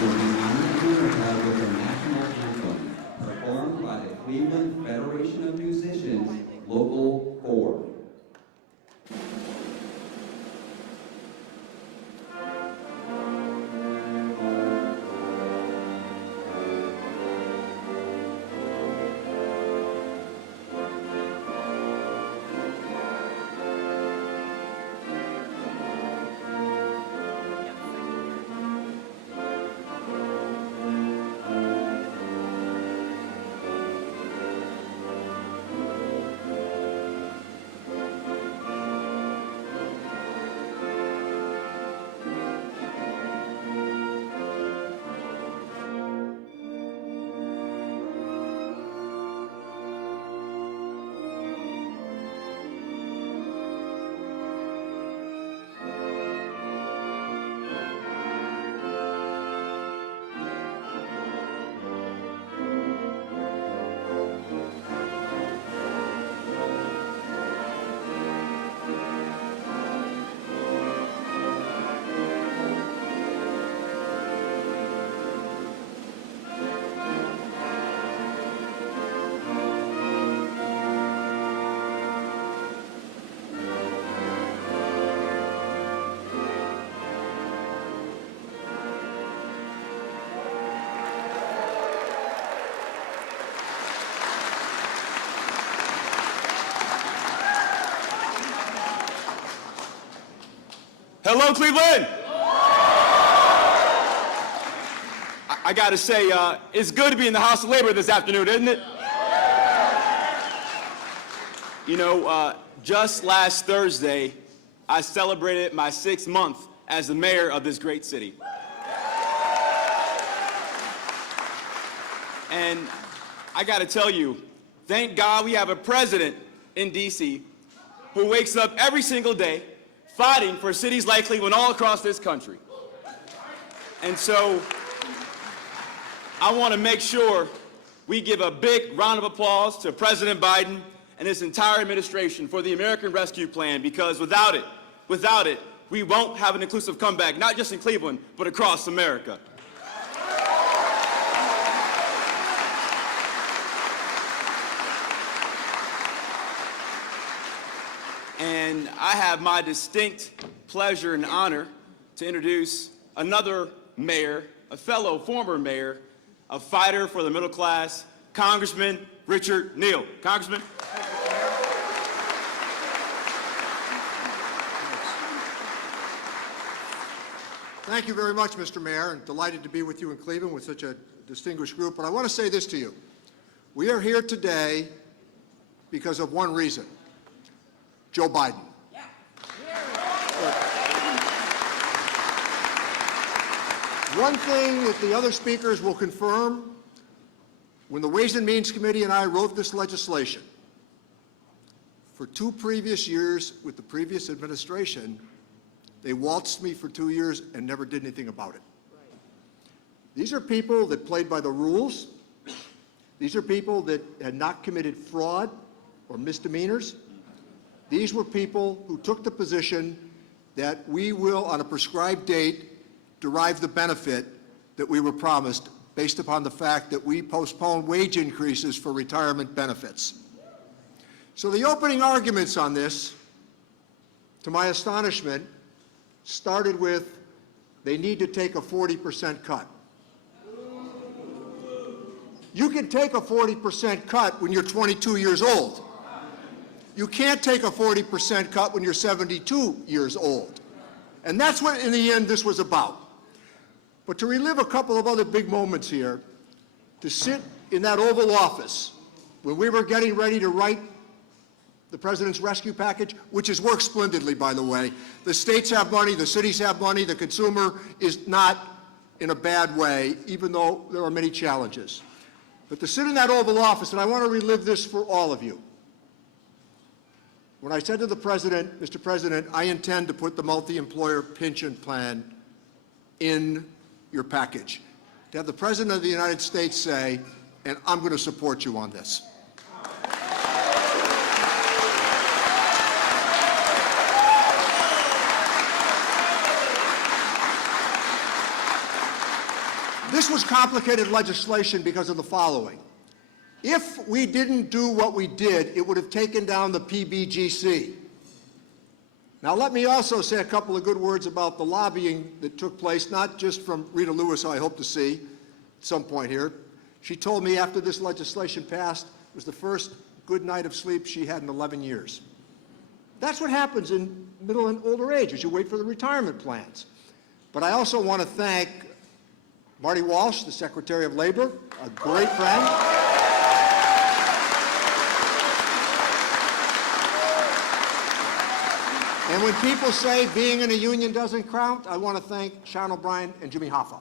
will be honored in America with the national anthem, performed by the Cleveland Federation of Musicians, Local 4. Hello, Cleveland! I gotta say, it's good to be in the House of Labor this afternoon, isn't it? You know, just last Thursday, I celebrated my 6th month as the mayor of this great city. And I gotta tell you, thank God we have a president in DC who wakes up every single day fighting for cities like Cleveland all across this country. And so I want to make sure we give a big round of applause to President Biden and his entire administration for the American Rescue Plan, because without it, we won't have an inclusive comeback, not just in Cleveland, but across America. And I have my distinct pleasure and honor to introduce another mayor, a fellow former mayor, a fighter for the middle class, Congressman Richard Neal. Congressman. Thank you very much, Mr. Mayor, and delighted to be with you in Cleveland with such a distinguished group. But I want to say this to you. We are here today because of one reason: Joe Biden. One thing that the other speakers will confirm, when the Ways and Means Committee and I wrote this legislation, for 2 previous years with the previous administration, they waltzed me for 2 years and never did anything about it. These are people that played by the rules. These are people that had not committed fraud or misdemeanors. These were people who took the position that we will, on a prescribed date, derive the benefit that we were promised based upon the fact that we postponed wage increases for retirement benefits. So the opening arguments on this, to my astonishment, started with they need to take a 40% cut. You can take a 40% cut when you're 22 years old. You can't take a 40% cut when you're 72 years old. And that's what, in the end, this was about. But to relive a couple of other big moments here, to sit in that Oval Office when we were getting ready to write the President's rescue package, which has worked splendidly, by the way. The states have money, the cities have money, the consumer is not in a bad way, even though there are many challenges. But to sit in that Oval Office, and I want to relive this for all of you. When I said to the President, Mr. President, I intend to put the multi-employer pension plan in your package, to have the President of the United States say, and I'm going to support you on this. This was complicated legislation because of the following. If we didn't do what we did, it would have taken down the PBGC. Now, let me also say a couple of good words about the lobbying that took place, not just from Rita Lewis, who I hope to see at some point here. She told me after this legislation passed, it was the first good night of sleep she had in 11 years. That's what happens in middle and older age, as you wait for the retirement plans. But I also want to thank Marty Walsh, the Secretary of Labor, a great friend. And when people say being in a union doesn't count, I want to thank Sean O'Brien and Jimmy Hoffa.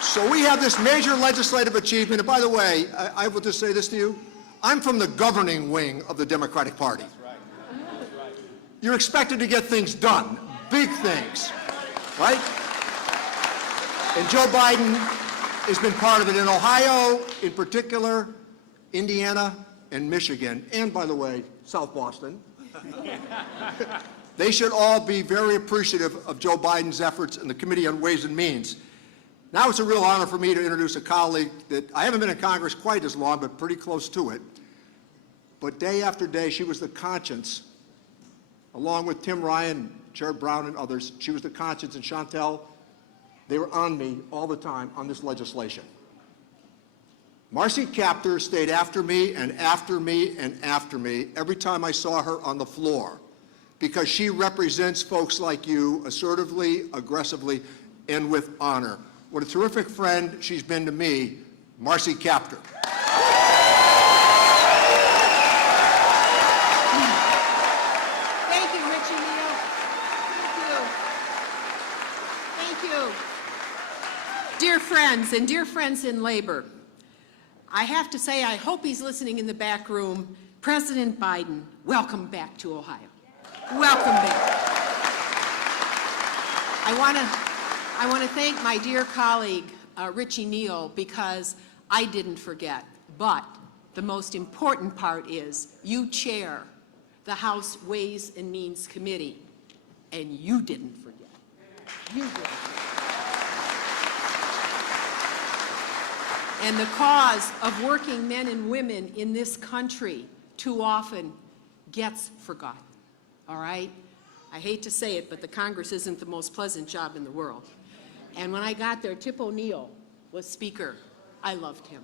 So we have this major legislative achievement. And by the way, I will just say this to you. I'm from the governing wing of the Democratic Party. You're expected to get things done, big things, right? And Joe Biden has been part of it in Ohio, in particular, Indiana and Michigan, and by the way, South Boston. They should all be very appreciative of Joe Biden's efforts in the Committee on Ways and Means. Now it's a real honor for me to introduce a colleague that I haven't been in Congress quite as long, but pretty close to it. But day after day, she was the conscience, along with Tim Ryan, Jared Brown, and others. She was the conscience, and Chantel, they were on me all the time on this legislation. Marcy Kaptur stayed after me and after me and after me every time I saw her on the floor, because she represents folks like you assertively, aggressively, and with honor. What a terrific friend she's been to me, Marcy Kaptur. Thank you, Richie Neal. Thank you. Thank you. Dear friends and dear friends in labor, I have to say I hope he's listening in the back room. President Biden, welcome back to Ohio. Welcome back. I want to thank my dear colleague, Richie Neal, because I didn't forget. But the most important part is you chair the House Ways and Means Committee, and you didn't forget. You didn't. And the cause of working men and women in this country too often gets forgotten, all right? I hate to say it, but the Congress isn't the most pleasant job in the world. And when I got there, Tip O'Neill was Speaker. I loved him.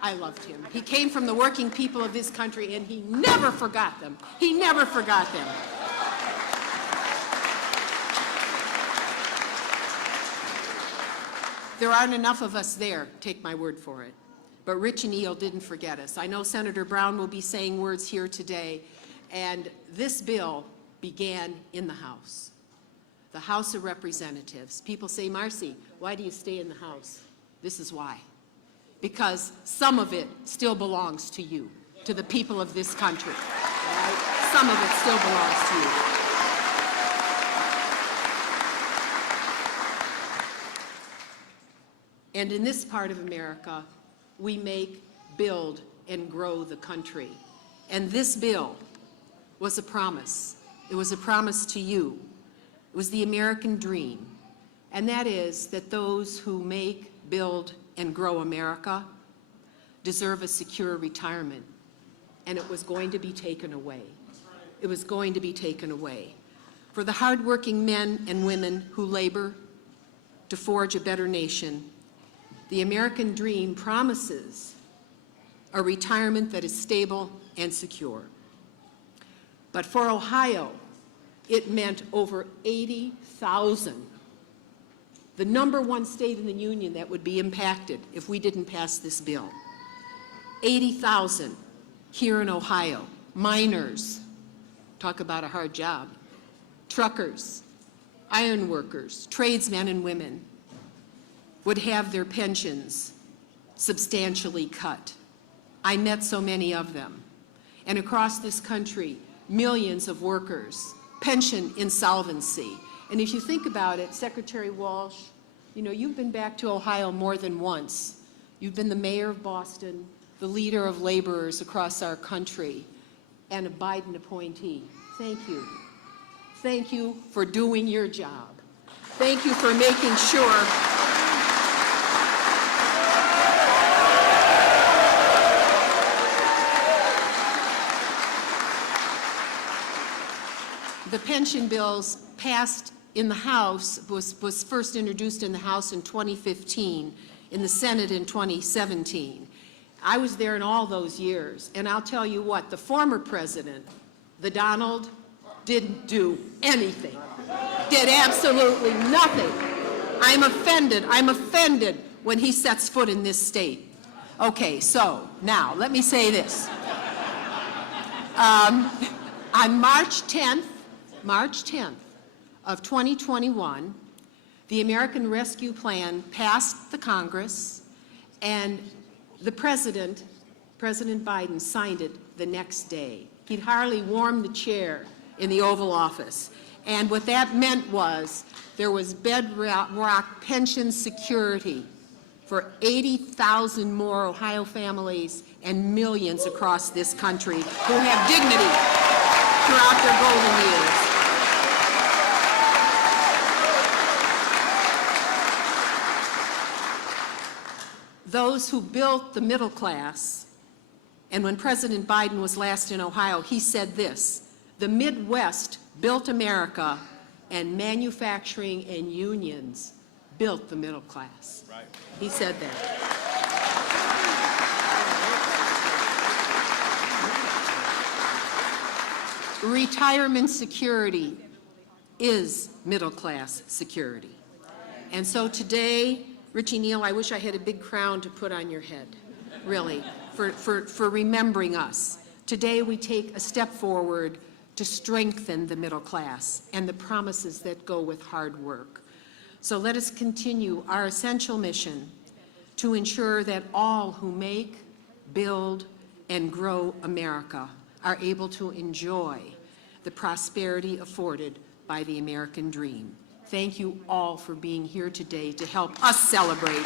I loved him. He came from the working people of this country, and he never forgot them. He never forgot them. There aren't enough of us there, take my word for it. But Rich and Neal didn't forget us. I know Senator Brown will be saying words here today, and this bill began in the House of Representatives. People say, Marcy, why do you stay in the House? This is why. Because some of it still belongs to you, to the people of this country. Right? Some of it still belongs to you. And in this part of America, we make, build, and grow the country. And this bill was a promise. It was a promise to you. It was the American dream. And that is that those who make, build, and grow America deserve a secure retirement. And it was going to be taken away. It was going to be taken away. For the hardworking men and women who labor to forge a better nation, the American dream promises a retirement that is stable and secure. But for Ohio, it meant over 80,000, the #1 state in the union that would be impacted if we didn't pass this bill. 80,000 here in Ohio, miners, talk about a hard job, truckers, iron workers, tradesmen and women would have their pensions substantially cut. I met so many of them. And across this country, millions of workers, pension insolvency. And if you think about it, Secretary Walsh, you know, you've been back to Ohio more than once. You've been the mayor of Boston, the leader of laborers across our country, and a Biden appointee. Thank you. Thank you for doing your job. Thank you for making sure the pension bills passed in the House, was first introduced in the House in 2015, in the Senate in 2017. I was there in all those years, and I'll tell you what, the former president, the Donald, didn't do anything, did absolutely nothing. I'm offended when he sets foot in this state. Okay, so now let me say this. On March 10th of 2021, the American Rescue Plan passed the Congress, and the President Biden, signed it the next day. He'd hardly warmed the chair in the Oval Office. And what that meant was there was bedrock pension security for 80,000 more Ohio families and millions across this country who have dignity throughout their golden years. Those who built the middle class, and when President Biden was last in Ohio, he said this: the Midwest built America, and manufacturing and unions built the middle class. Right. He said that. Retirement security is middle class security. And so today, Richie Neal, I wish I had a big crown to put on your head, really, for remembering us. Today we take a step forward to strengthen the middle class and the promises that go with hard work. So let us continue our essential mission to ensure that all who make, build, and grow America are able to enjoy the prosperity afforded by the American dream. Thank you all for being here today to help us celebrate.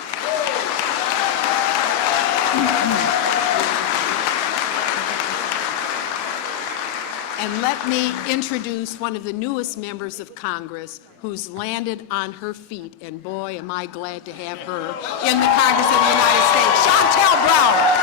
And let me introduce one of the newest members of Congress who's landed on her feet, and boy, am I glad to have her in the Congress of the United States, Shontel Brown.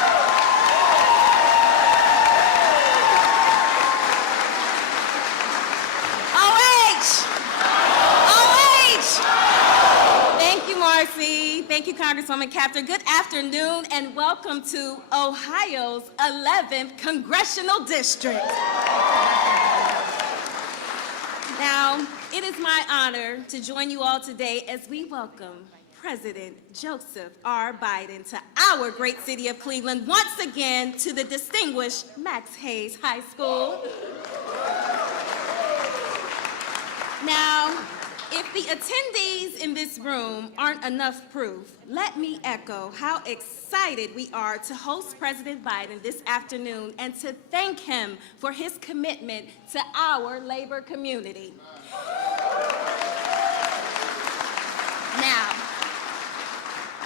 Thank you, Congresswoman Capter. Good afternoon and welcome to Ohio's 11th Congressional District. Now, it is my honor to join you all today as we welcome President Joseph R. Biden to our great city of Cleveland, once again to the distinguished Max Hayes High School. Now, if the attendees in this room aren't enough proof, let me echo how excited we are to host President Biden this afternoon and to thank him for his commitment to our labor community. Now,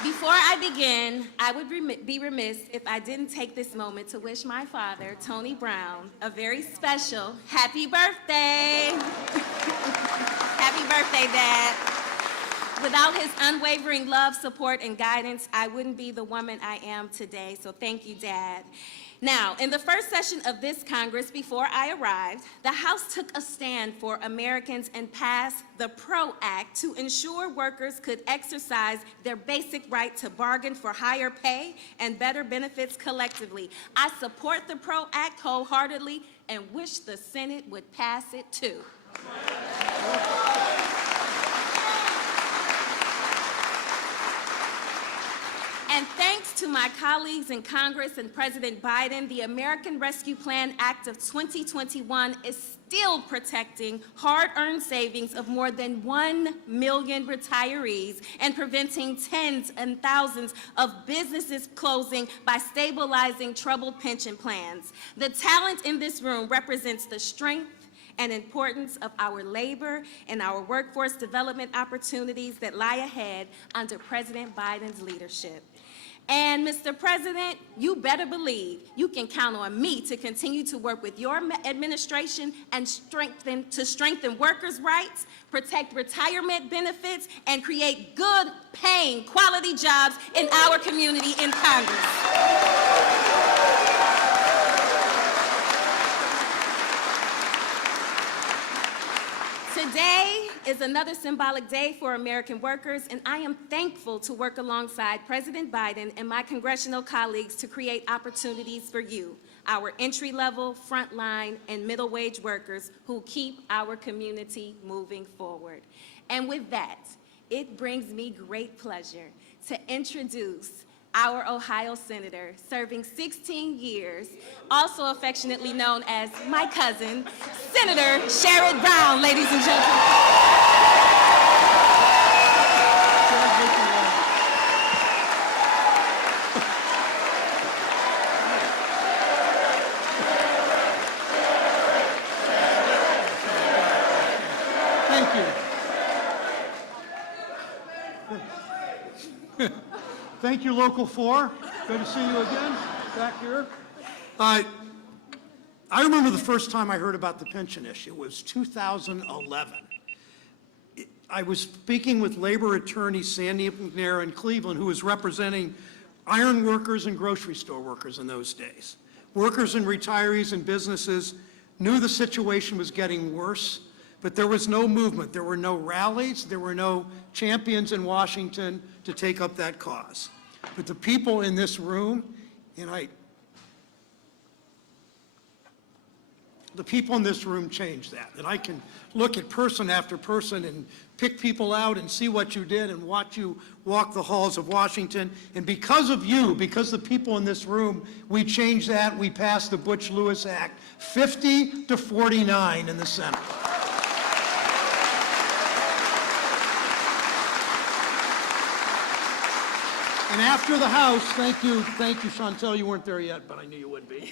before I begin, I would be remiss if I didn't take this moment to wish my father, Tony Brown, a very special happy birthday. Happy birthday, Dad. Without his unwavering love, support, and guidance, I wouldn't be the woman I am today, so thank you, Dad. Now, in the first session of this Congress, before I arrived, the House took a stand for Americans and passed the PRO Act to ensure workers could exercise their basic right to bargain for higher pay and better benefits collectively. I support the PRO Act wholeheartedly and wish the Senate would pass it too. And thanks to my colleagues in Congress and President Biden, the American Rescue Plan Act of 2021 is still protecting hard-earned savings of more than 1 million retirees and preventing tens and thousands of businesses closing by stabilizing troubled pension plans. The talent in this room represents the strength and importance of our labor and our workforce development opportunities that lie ahead under President Biden's leadership. And Mr. President, you better believe you can count on me to continue to work with your administration and strengthen workers' rights, protect retirement benefits, and create good paying quality jobs in our community in Congress. Today is another symbolic day for American workers, and I am thankful to work alongside President Biden and my congressional colleagues to create opportunities for you, our entry-level, frontline, and middle-wage workers who keep our community moving forward. And with that, it brings me great pleasure to introduce our Ohio Senator, serving 16 years, also affectionately known as my cousin, Senator Sherrod Brown, ladies and gentlemen. Thank you. Thank you, Local 4. Good to see you again, back here. I remember the first time I heard about the pension issue. It was 2011. I was speaking with labor attorney Sandy McNair in Cleveland, who was representing iron workers and grocery store workers in those days. Workers and retirees and businesses knew the situation was getting worse, but there was no movement. There were no rallies. There were no champions in Washington to take up that cause. But the people in this room, the people in this room changed that. And I can look at person after person and pick people out and see what you did and watch you walk the halls of Washington. And because of you, because the people in this room, we changed that. We passed the Butch-Lewis Act, 50-49 in the Senate. And after the House, thank you, Chantel. You weren't there yet, but I knew you would be.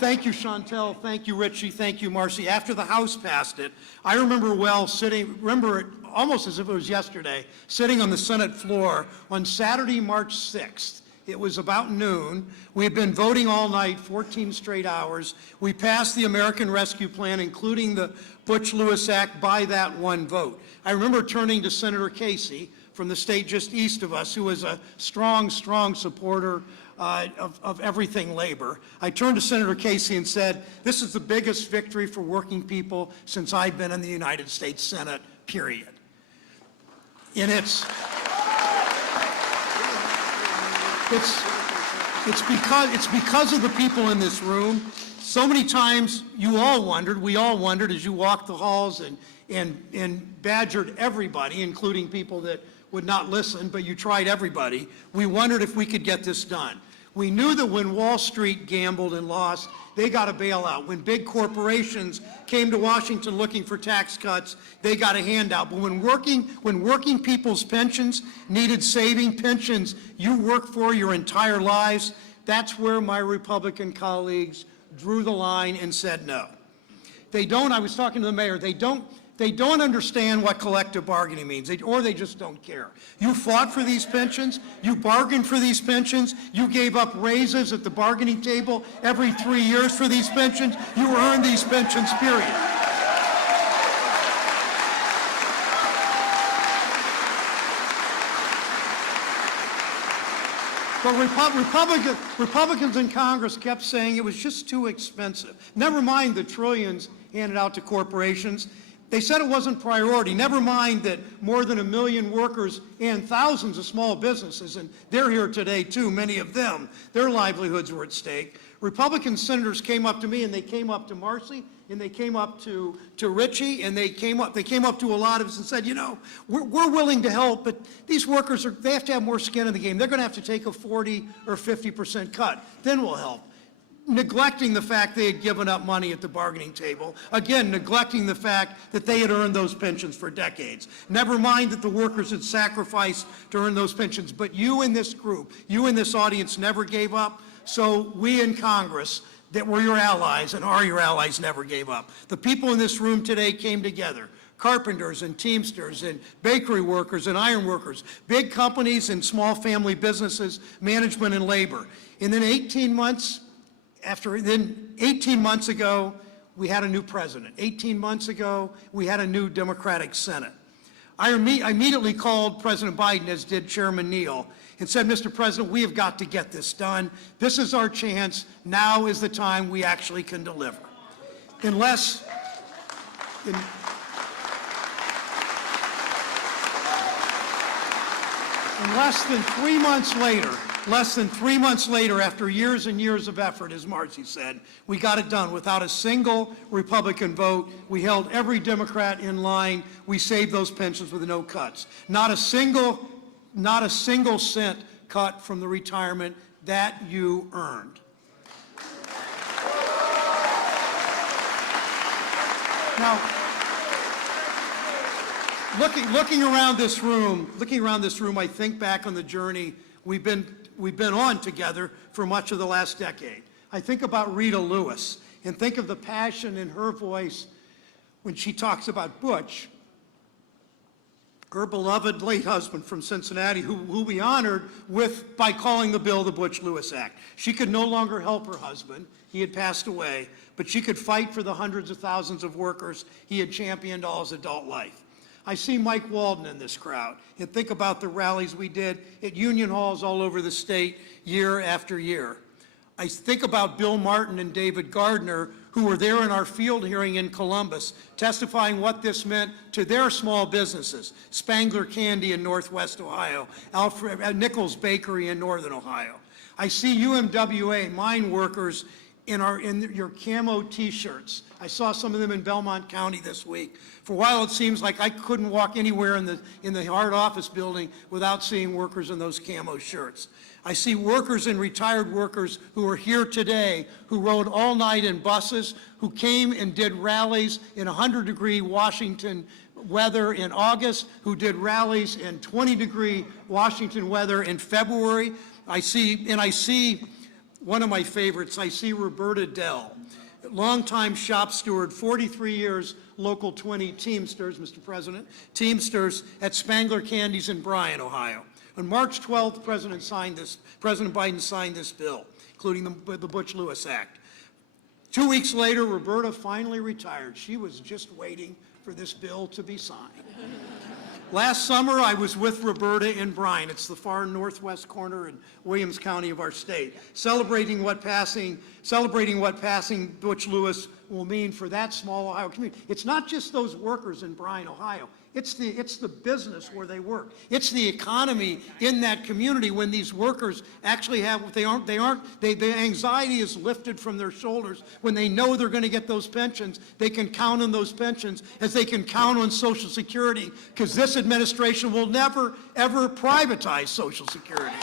Thank you, Chantel. Thank you, Richie. Thank you, Marcy. After the House passed it, I remember remember it almost as if it was yesterday, sitting on the Senate floor on Saturday, March 6th. It was about noon. We had been voting all night, 14 straight hours. We passed the American Rescue Plan, including the Butch-Lewis Act, by that one vote. I remember turning to Senator Casey from the state just east of us, who was a strong, strong supporter of everything labor. I turned to Senator Casey and said, this is the biggest victory for working people since I've been in the United States Senate, period. And it's because of the people in this room. So many times we all wondered as you walked the halls and badgered everybody, including people that would not listen, but you tried everybody. We wondered if we could get this done. We knew that when Wall Street gambled and lost, they got a bailout. When big corporations came to Washington looking for tax cuts, they got a handout. But when working people's pensions needed saving, pensions you worked for your entire lives, that's where my Republican colleagues drew the line and said no. I was talking to the mayor, they don't understand what collective bargaining means, or they just don't care. You fought for these pensions, you bargained for these pensions, you gave up raises at the bargaining table every 3 years for these pensions, you earned these pensions, period. But Republicans in Congress kept saying it was just too expensive. Never mind the trillions handed out to corporations. They said it wasn't priority. Never mind that more than 1 million workers and thousands of small businesses, and they're here today too, many of them, their livelihoods were at stake. Republican senators came up to me, and they came up to Marcy, and they came up to Richie, and they came up to a lot of us and said, you know, we're willing to help, but these workers, they have to have more skin in the game. They're going to have to take a 40 or 50% cut. Then we'll help. Neglecting the fact they had given up money at the bargaining table. Again, neglecting the fact that they had earned those pensions for decades. Never mind that the workers had sacrificed to earn those pensions. But you in this group, you in this audience never gave up. So we in Congress that were your allies and are your allies never gave up. The people in this room today came together, carpenters and Teamsters and bakery workers and iron workers, big companies and small family businesses, management and labor. And then 18 months ago, we had a new president. 18 months ago, we had a new Democratic Senate. I immediately called President Biden, as did Chairman Neal, and said, Mr. President, we have got to get this done. This is our chance. Now is the time we actually can deliver. In less than 3 months later, after years and years of effort, as Marcy said, we got it done without a single Republican vote. We held every Democrat in line. We saved those pensions with no cuts. Not a single cent cut from the retirement that you earned. Now, looking around this room, I think back on the journey we've been on together for much of the last decade. I think about Rita Lewis and think of the passion in her voice when she talks about Butch, her beloved late husband from Cincinnati, who we honored by calling the bill the Butch-Lewis Act. She could no longer help her husband. He had passed away, but she could fight for the hundreds of thousands of workers he had championed all his adult life. I see Mike Walden in this crowd and think about the rallies we did at union halls all over the state year after year. I think about Bill Martin and David Gardner, who were there in our field hearing in Columbus, testifying what this meant to their small businesses, Spangler Candy in Northwest Ohio, Nichols Bakery in Northern Ohio. I see UMWA mine workers in your camo T-shirts. I saw some of them in Belmont County this week. For a while, it seems like I couldn't walk anywhere in the Hart office building without seeing workers in those camo shirts. I see workers and retired workers who are here today, who rode all night in buses, who came and did rallies in 100-degree Washington weather in August, who did rallies in 20-degree Washington weather in February. I see one of my favorites. I see Roberta Dell, longtime shop steward, 43 years, local 20 Teamsters, Mr. President, Teamsters at Spangler Candies in Bryan, Ohio. On March 12th, President Biden signed this bill, including the Butch-Lewis Act. 2 weeks later, Roberta finally retired. She was just waiting for this bill to be signed. Last summer, I was with Roberta in Bryan. It's the far northwest corner in Williams County of our state, celebrating what passing Butch-Lewis will mean for that small Ohio community. It's not just those workers in Bryan, Ohio. It's the business where they work. It's the economy in that community when these workers actually have, the anxiety is lifted from their shoulders when they know they're going to get those pensions. They can count on those pensions as they can count on Social Security, because this administration will never, ever privatize Social Security.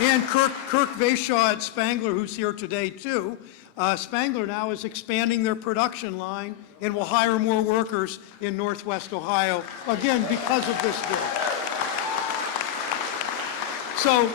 And Kirk Vayshaw at Spangler, who's here today too. Spangler now is expanding their production line and will hire more workers in Northwest Ohio, again, because of this bill. So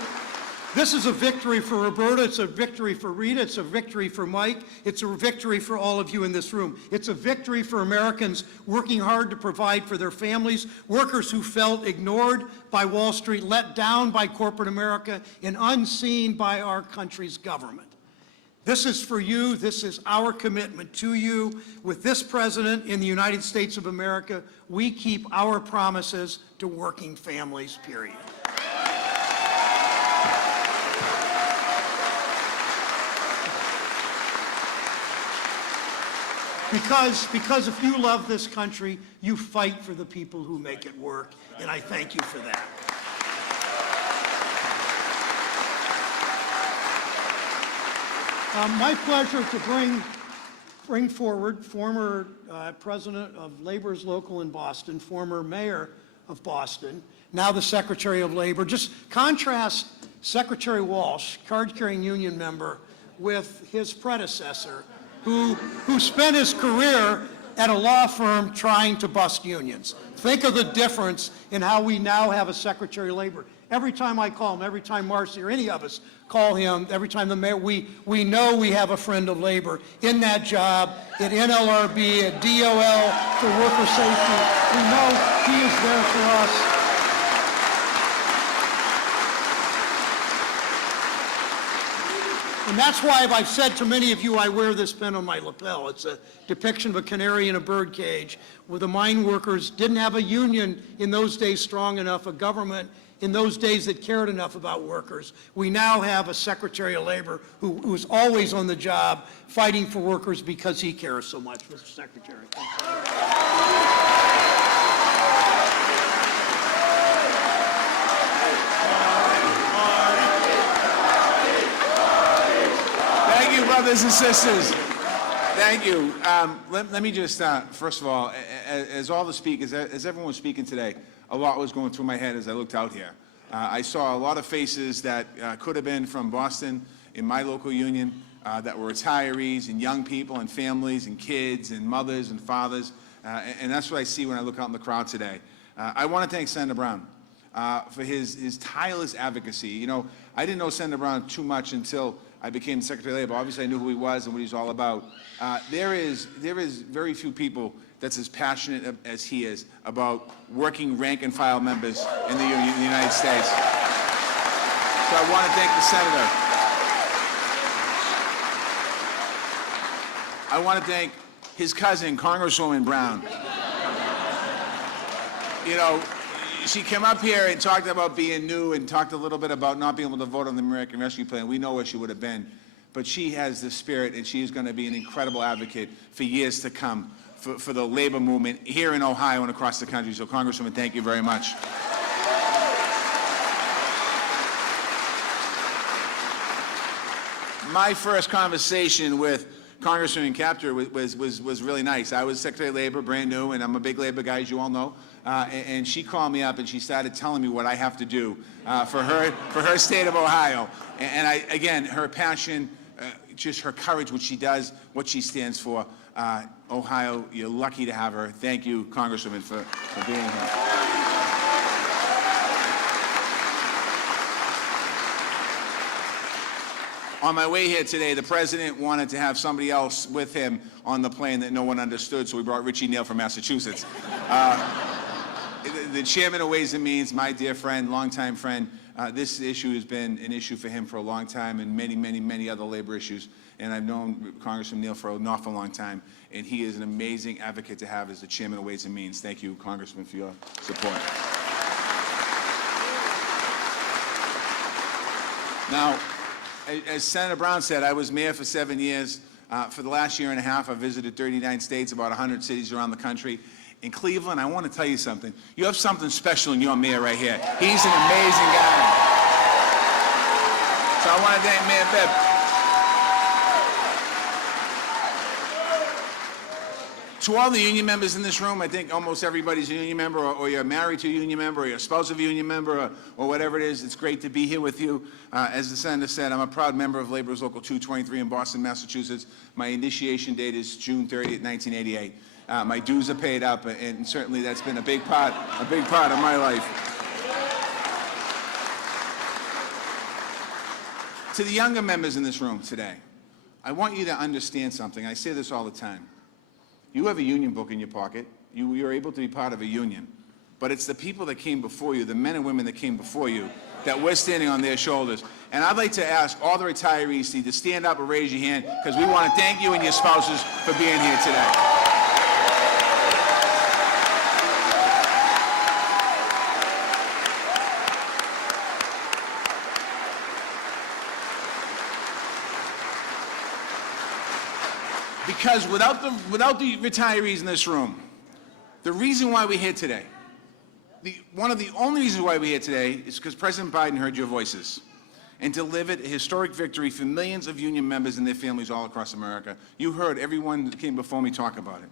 this is a victory for Roberta, it's a victory for Rita, it's a victory for Mike, it's a victory for all of you in this room. It's a victory for Americans working hard to provide for their families, workers who felt ignored by Wall Street, let down by corporate America, and unseen by our country's government. This is for you, this is our commitment to you. With this president in the United States of America, we keep our promises to working families, period. Because if you love this country, you fight for the people who make it work, and I thank you for that. My pleasure to bring forward former president of Labor's Local in Boston, former mayor of Boston, now the Secretary of Labor. Just contrast Secretary Walsh, card-carrying union member, with his predecessor, who spent his career at a law firm trying to bust unions. Think of the difference in how we now have a Secretary of Labor. every time I call him, every time Marcy or any of us call him, every time the mayor, we know we have a friend of labor in that job, at NLRB, at DOL, for worker safety. We know he is there for us. And that's why I've said to many of you, I wear this pin on my lapel. It's a depiction of a canary in a bird cage, where the mine workers didn't have a union in those days strong enough, a government in those days that cared enough about workers. We now have a Secretary of Labor who's always on the job fighting for workers because he cares so much, Mr. Secretary. Thank you, brothers and sisters. Thank you. Let me just, first of all, as all the speakers, as everyone was speaking today, a lot was going through my head as I looked out here. I saw a lot of faces that could have been from Boston in my local union, that were retirees and young people and families and kids and mothers and fathers, and that's what I see when I look out in the crowd today. I want to thank Senator Brown for his tireless advocacy. You know, I didn't know Senator Brown too much until I became Secretary of Labor. Obviously, I knew who he was and what he's all about. There is very few people that's as passionate as he is about working rank and file members in the United States. So I want to thank the senator. I want to thank his cousin, Congresswoman Brown. You know, she came up here and talked about being new and talked a little bit about not being able to vote on the American Rescue Plan. We know where she would have been. But she has the spirit, and she is going to be an incredible advocate for years to come for the labor movement here in Ohio and across the country. So, Congresswoman, thank you very much. My first conversation with Congresswoman Chapter was really nice. I was Secretary of Labor, brand new, and I'm a big labor guy, as you all know. And she called me up and she started telling me what I have to do for her state of Ohio. And again, her passion, just her courage, what she does, what she stands for. Ohio, you're lucky to have her. Thank you, Congresswoman, for being here. On my way here today, the president wanted to have somebody else with him on the plane that no one understood, so we brought Richie Neal from Massachusetts. The chairman of Ways and Means, my dear friend, longtime friend, this issue has been an issue for him for a long time, and many other labor issues. And I've known Congressman Neal for an awful long time, and he is an amazing advocate to have as the chairman of Ways and Means. Thank you, Congressman, for your support. Now, as Senator Brown said, I was mayor for 7 years. For the last year and a half, I visited 39 states, about 100 cities around the country. In Cleveland, I want to tell you something. You have something special in your mayor right here. He's an amazing guy. So I want to thank Mayor Bibb. To all the union members in this room, I think almost everybody's a union member, or you're married to a union member, or you're a spouse of a union member, or whatever it is. It's great to be here with you. As the senator said, I'm a proud member of Labor's Local 223 in Boston, Massachusetts. My initiation date is June 30th, 1988. My dues are paid up, and certainly that's been a big part of my life. To the younger members in this room today, I want you to understand something. I say this all the time. You have a union book in your pocket. You're able to be part of a union. But it's the people that came before you, the men and women that came before you, that we're standing on their shoulders. And I'd like to ask all the retirees to either stand up or raise your hand, because we want to thank you and your spouses for being here today. Because without the retirees in this room, the reason why we're here today, one of the only reasons why we're here today is because President Biden heard your voices and delivered a historic victory for millions of union members and their families all across America. You heard everyone that came before me talk about it.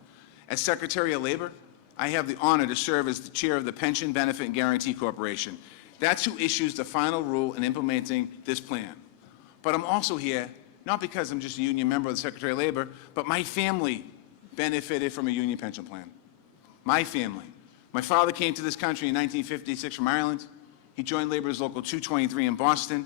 As Secretary of Labor, I have the honor to serve as the chair of the Pension Benefit and Guarantee Corporation. That's who issues the final rule in implementing this plan. But I'm also here not because I'm just a union member of the Secretary of Labor, but my family benefited from a union pension plan. My family. My father came to this country in 1956 from Ireland. He joined Labor's Local 223 in Boston.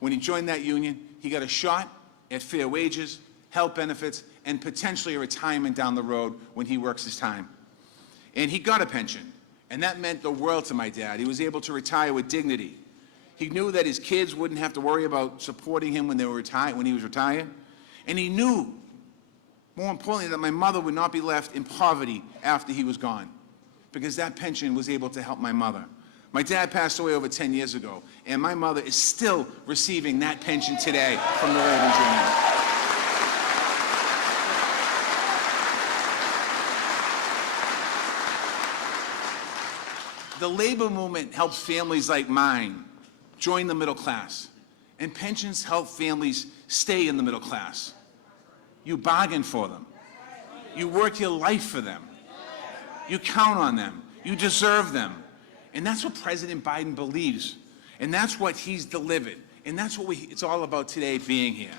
When he joined that union, he got a shot at fair wages, health benefits, and potentially a retirement down the road when he works his time. And he got a pension, and that meant the world to my dad. He was able to retire with dignity. He knew that his kids wouldn't have to worry about supporting him when he was retired. And he knew, more importantly, that my mother would not be left in poverty after he was gone, because that pension was able to help my mother. My dad passed away over 10 years ago, and my mother is still receiving that pension today from the Labor's Union. The labor movement helps families like mine join the middle class, and pensions help families stay in the middle class. You bargain for them. You work your life for them. You count on them. You deserve them. And that's what President Biden believes. And that's what he's delivered. And that's what it's all about today being here.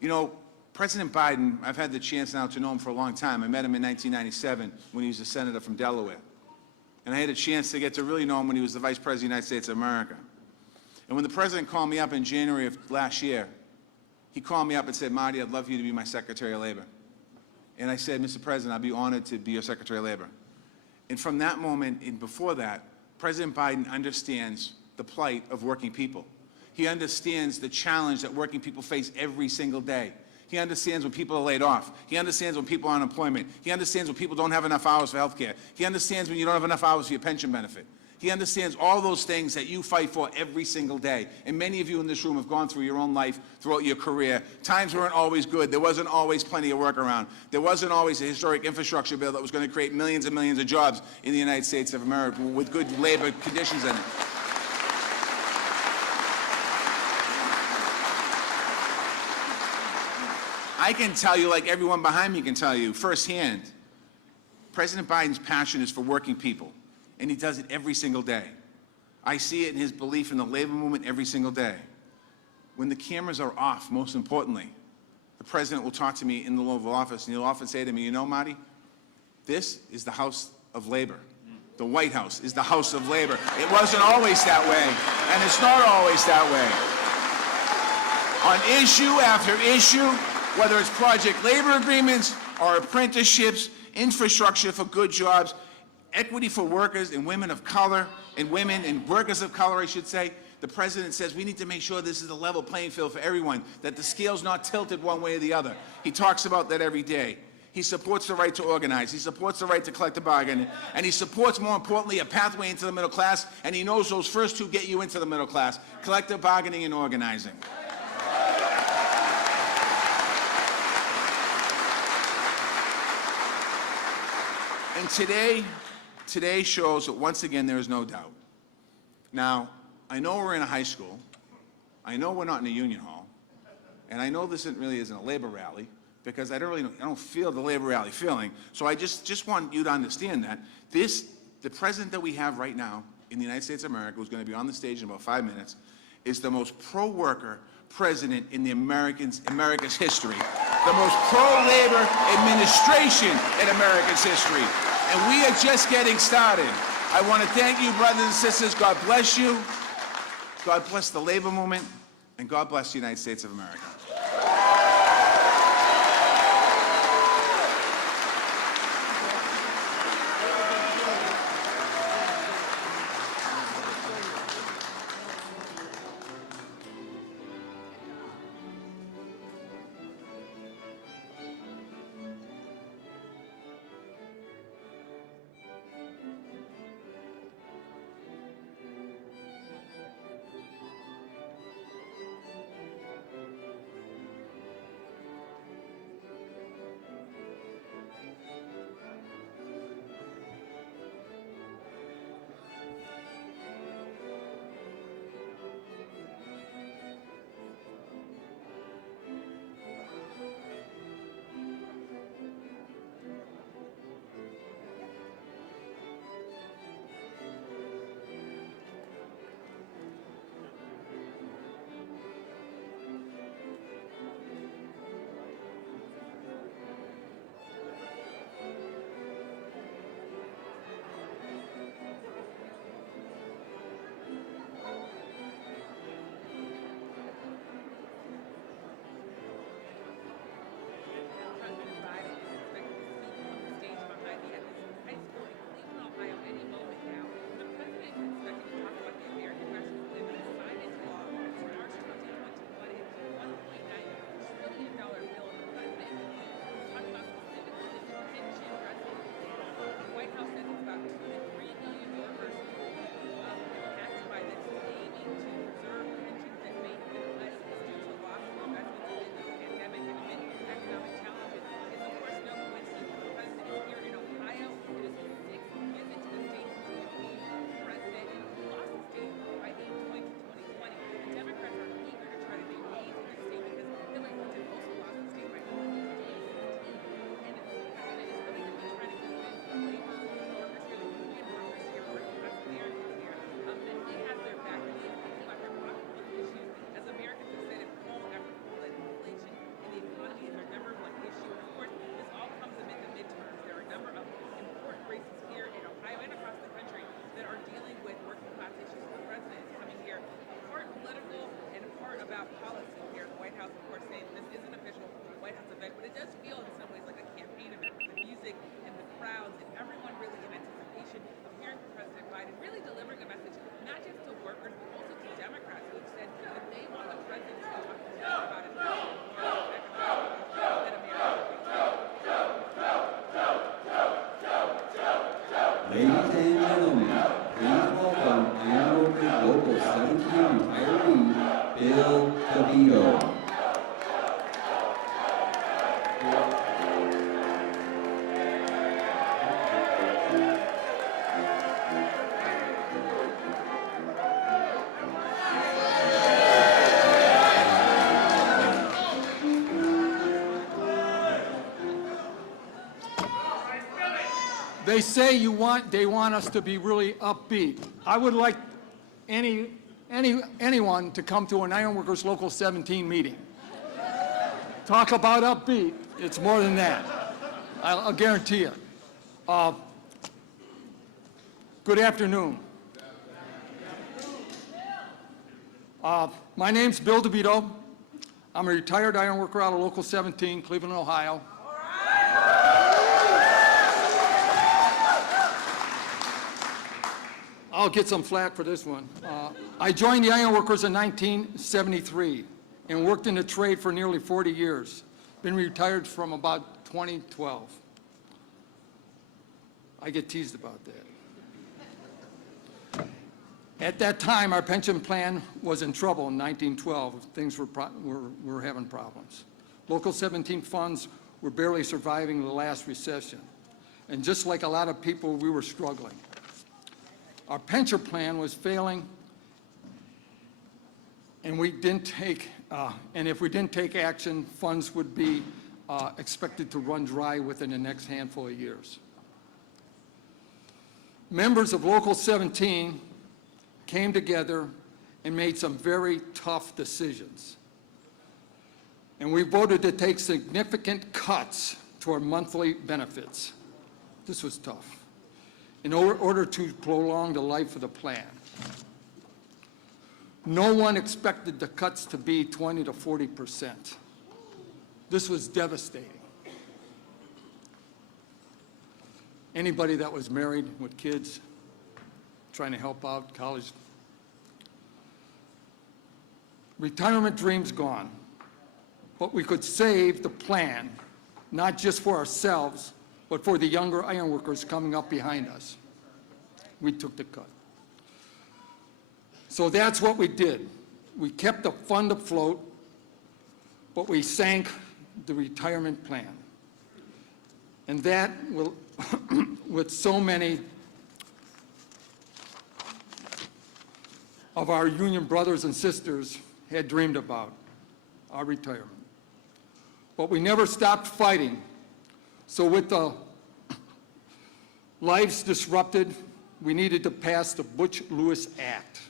You know, President Biden, I've had the chance now to know him for a long time. I met him in 1997 when he was a senator from Delaware. And I had a chance to get to really know him when he was the Vice President of the United States of America. And when the President called me up in January of last year, he called me up and said, "Marty, I'd love you to be my Secretary of Labor." And I said, "Mr. President, I'd be honored to be your Secretary of Labor." And from that moment and before that, President Biden understands the plight of working people. He understands the challenge that working people face every single day. He understands when people are laid off. He understands when people are on unemployment. He understands when people don't have enough hours for health care. He understands when you don't have enough hours for your pension benefit. He understands all those things that you fight for every single day. And many of you in this room have gone through your own life throughout your career. Times weren't always good. There wasn't always plenty of work around. There wasn't always a historic infrastructure bill that was going to create millions and millions of jobs in the United States of America with good labor conditions in it. I can tell you, like everyone behind me can tell you firsthand, President Biden's passion is for working people. And he does it every single day. I see it in his belief in the labor movement every single day. When the cameras are off, most importantly, the President will talk to me in the Oval Office, and he'll often say to me, "You know, Marty, this is the House of Labor. The White House is the House of Labor. It wasn't always that way, and it's not always that way." On issue after issue, whether it's project labor agreements or apprenticeships, infrastructure for good jobs, equity for workers and women of color, and women and workers of color, I should say, the President says we need to make sure this is a level playing field for everyone, that the scale's not tilted one way or the other. He talks about that every day. He supports the right to organize. He supports the right to collective bargaining. And he supports, more importantly, a pathway into the middle class, and he knows those first two get you into the middle class, collective bargaining and organizing. And today shows that, once again, there is no doubt. Now, I know we're in a high school. I know we're not in a union hall. And I know this really isn't a labor rally, because I don't feel the labor rally feeling. So I just want you to understand that the president that we have right now in the United States of America, who's going to be on the stage in about 5 minutes, is the most pro-worker president in the America's history, the most pro-labor administration in America's history. And we are just getting started. I want to thank you, brothers and sisters. God bless you. God bless the labor movement. And God bless the United States of America. Ladies and gentlemen, please welcome Iron Workers Local 17 retiree, Bill DeVito. They say they want us to be really upbeat. I would like anyone to come to an Ironworkers Local 17 meeting. Talk about upbeat, it's more than that. I'll guarantee it. Good afternoon. My name's Bill DeVito. I'm a retired ironworker out of Local 17, Cleveland, Ohio. I'll get some flack for this one. I joined the Ironworkers in 1973 and worked in the trade for nearly 40 years. Been retired from about 2012. I get teased about that. At that time, our pension plan was in trouble in 1912. Things were having problems. Local 17 funds were barely surviving the last recession. And just like a lot of people, we were struggling. Our pension plan was failing, and if we didn't take action, funds would be expected to run dry within the next handful of years. Members of Local 17 came together and made some very tough decisions. And we voted to take significant cuts to our monthly benefits. This was tough, in order to prolong the life of the plan. No one expected the cuts to be 20 to 40%. This was devastating. Anybody that was married with kids, trying to help out college. Retirement dreams gone, but we could save the plan, not just for ourselves, but for the younger ironworkers coming up behind us. We took the cut. So that's what we did. We kept the fund afloat, but we sank the retirement plan. And that will, with so many of our union brothers and sisters had dreamed about, our retirement. But we never stopped fighting. So with the lives disrupted, we needed to pass the Butch-Lewis Act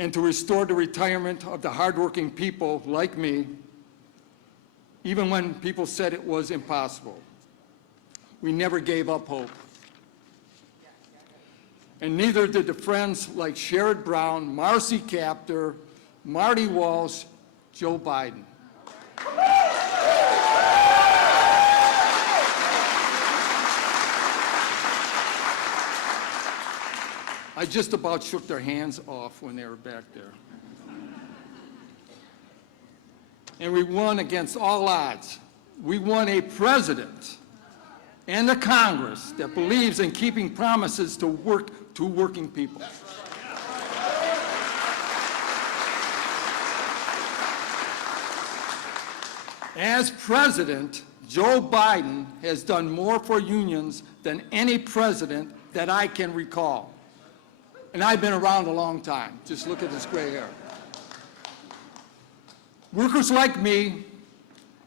and to restore the retirement of the hardworking people like me, even when people said it was impossible. We never gave up hope. And neither did the friends like Sherrod Brown, Marcy Kaptur, Marty Walsh, Joe Biden. I just about shook their hands off when they were back there. And we won against all odds. We won a president and a Congress that believes in keeping promises to working people. As president, Joe Biden has done more for unions than any president that I can recall. And I've been around a long time. Just look at this gray hair. Workers like me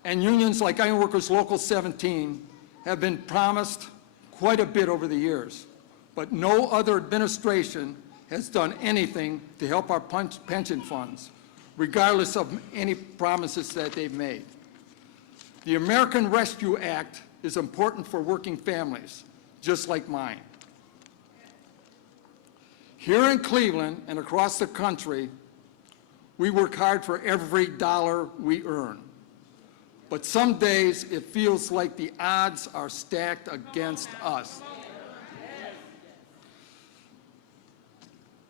and unions like Ironworkers Local 17 have been promised quite a bit over the years, but no other administration has done anything to help our pension funds, regardless of any promises that they've made. The American Rescue Act is important for working families, just like mine. Here in Cleveland and across the country, we work hard for every dollar we earn. But some days it feels like the odds are stacked against us.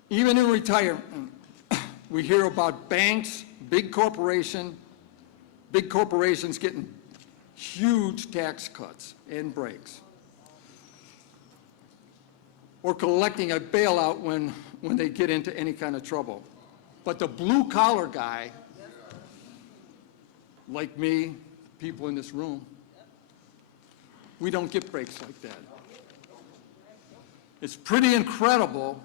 Even in retirement, we hear about banks, big corporations getting huge tax cuts and breaks. or collecting a bailout when they get into any kind of trouble. But the blue-collar guy, like me, people in this room, we don't get breaks like that. It's pretty incredible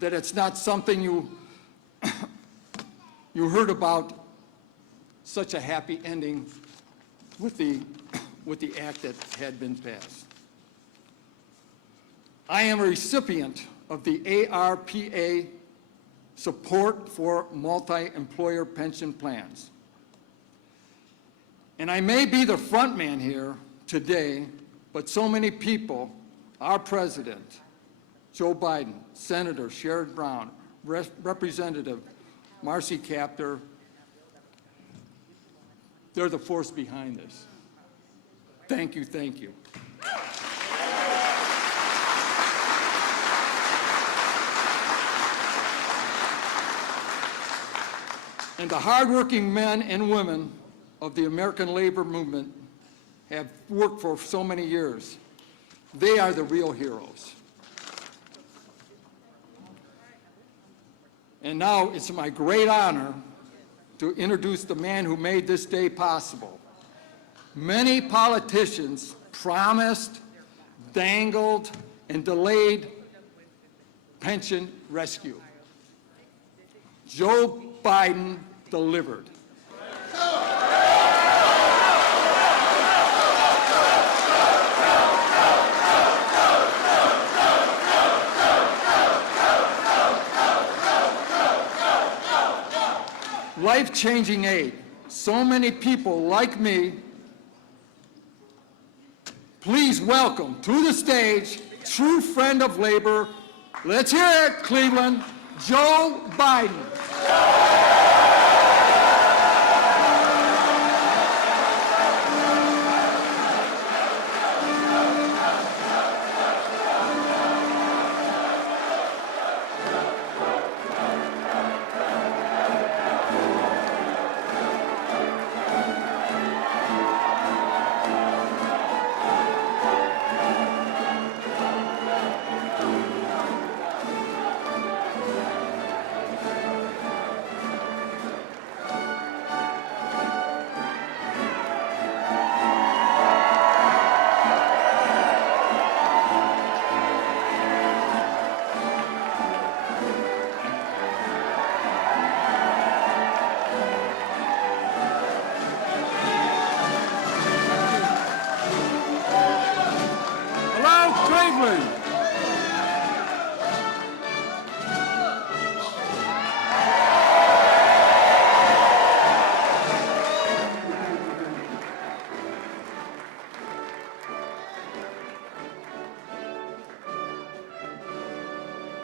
that it's not something you heard about, such a happy ending with the act that had been passed. I am a recipient of the ARPA support for multi-employer pension plans. And I may be the front man here today, but so many people, our president, Joe Biden, Senator Sherrod Brown, Representative Marcy Kaptur, they're the force behind this. Thank you, thank you. And the hardworking men and women of the American labor movement have worked for so many years. They are the real heroes. And now it's my great honor to introduce the man who made this day possible. Many politicians promised, dangled, and delayed pension rescue. Joe Biden delivered. Life-changing aid. So many people like me. Please welcome to the stage, true friend of labor. Let's hear it, Cleveland, Joe Biden.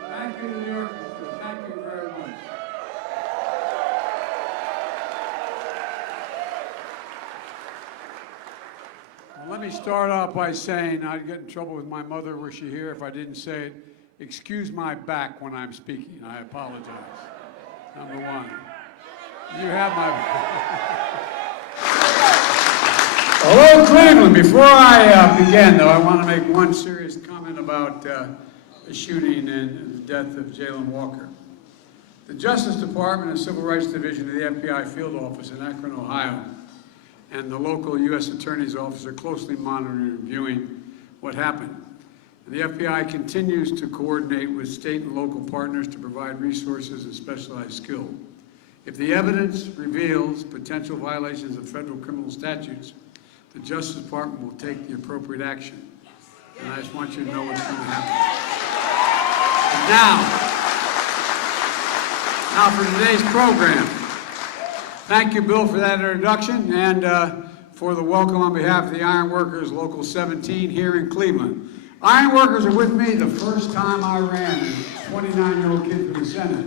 Thank you, New York. Thank you very much. Well, let me start off by saying I'd get in trouble with my mother were she here if I didn't say it. Excuse my back when I'm speaking. I apologize. Number one. You have my Hello, Cleveland. Before I begin, though, I want to make one serious comment about the shooting and the death of Jaylen Walker. The Justice Department and Civil Rights Division of the FBI Field Office in Akron, Ohio, and the local U.S. Attorney's Office are closely monitoring and reviewing what happened. The FBI continues to coordinate with state and local partners to provide resources and specialized skill. If the evidence reveals potential violations of federal criminal statutes, the Justice Department will take the appropriate action. And I just want you to know what's going to happen. Now for today's program. Thank you, Bill, for that introduction and for the welcome on behalf of the Iron Workers Local 17 here in Cleveland. Iron Workers are with me the first time I ran as a 29-year-old kid for the Senate,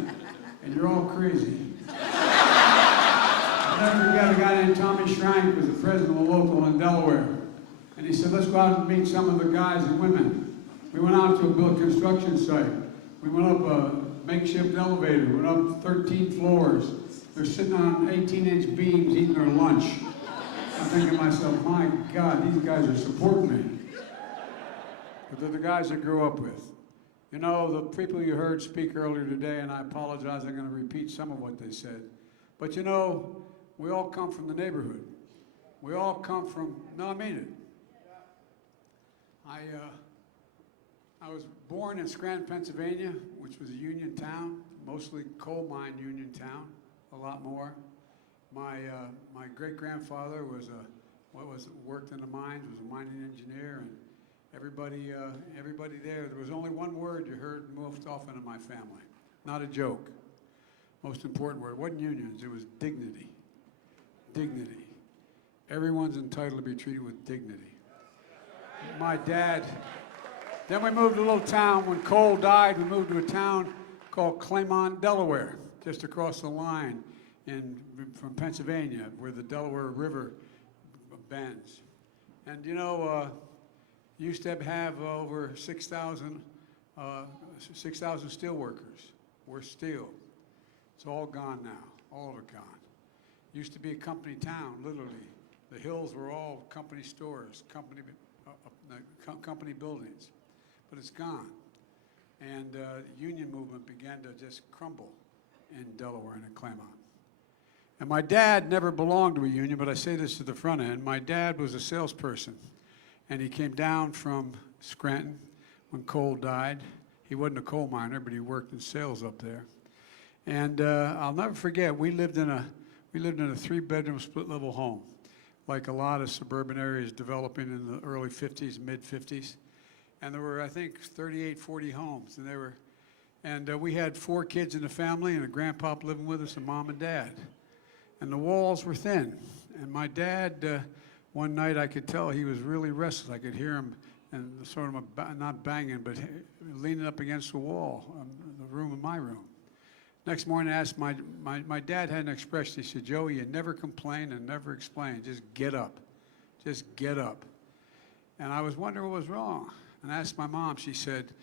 and you're all crazy. I'll never forget a guy named Tommy Schrank, who was the president of a local in Delaware, and he said, let's go out and meet some of the guys and women. We went out to a built construction site. We went up a makeshift elevator, went up 13 floors. They're sitting on 18-inch beams eating their lunch. I'm thinking to myself, my God, these guys are supporting me. but they're the guys I grew up with. You know, the people you heard speak earlier today, and I apologize, I'm going to repeat some of what they said. But you know, we all come from the neighborhood. We all come from, no, I mean it. I was born in Scranton, Pennsylvania, which was a union town, mostly coal mine union town, a lot more. My great-grandfather worked in the mines, was a mining engineer, and everybody there was only one word you heard most often in my family. Not a joke. Most important word. It wasn't unions, it was dignity. Dignity. Everyone's entitled to be treated with dignity. My dad, then we moved to a little town. When Cole died, we moved to a town called Claymont, Delaware, just across the line from Pennsylvania, where the Delaware River bends. And you know, used to have over 6,000 steel workers. We're steel. It's all gone now, all of it gone. Used to be a company town, literally. The hills were all company stores, company buildings, but it's gone. And the union movement began to just crumble in Delaware and in Claymont. And my dad never belonged to a union, but I say this to the front end. My dad was a salesperson, and he came down from Scranton when Cole died. He wasn't a coal miner, but he worked in sales up there. And I'll never forget, we lived in a 3-bedroom split-level home, like a lot of suburban areas developing in the early 50s, mid-50s. And there were, I think, 38, 40 homes. And we had 4 kids in the family and a grandpa living with us, and mom and dad. And the walls were thin. And my dad, one night I could tell he was really restless. I could hear him and sort of not banging, but leaning up against the wall, the room in my room. Next morning I asked my dad had an expression. He said, "Joey, you never complain and never explain. Just get up. Just get up." And I was wondering what was wrong. And I asked my mom. She said,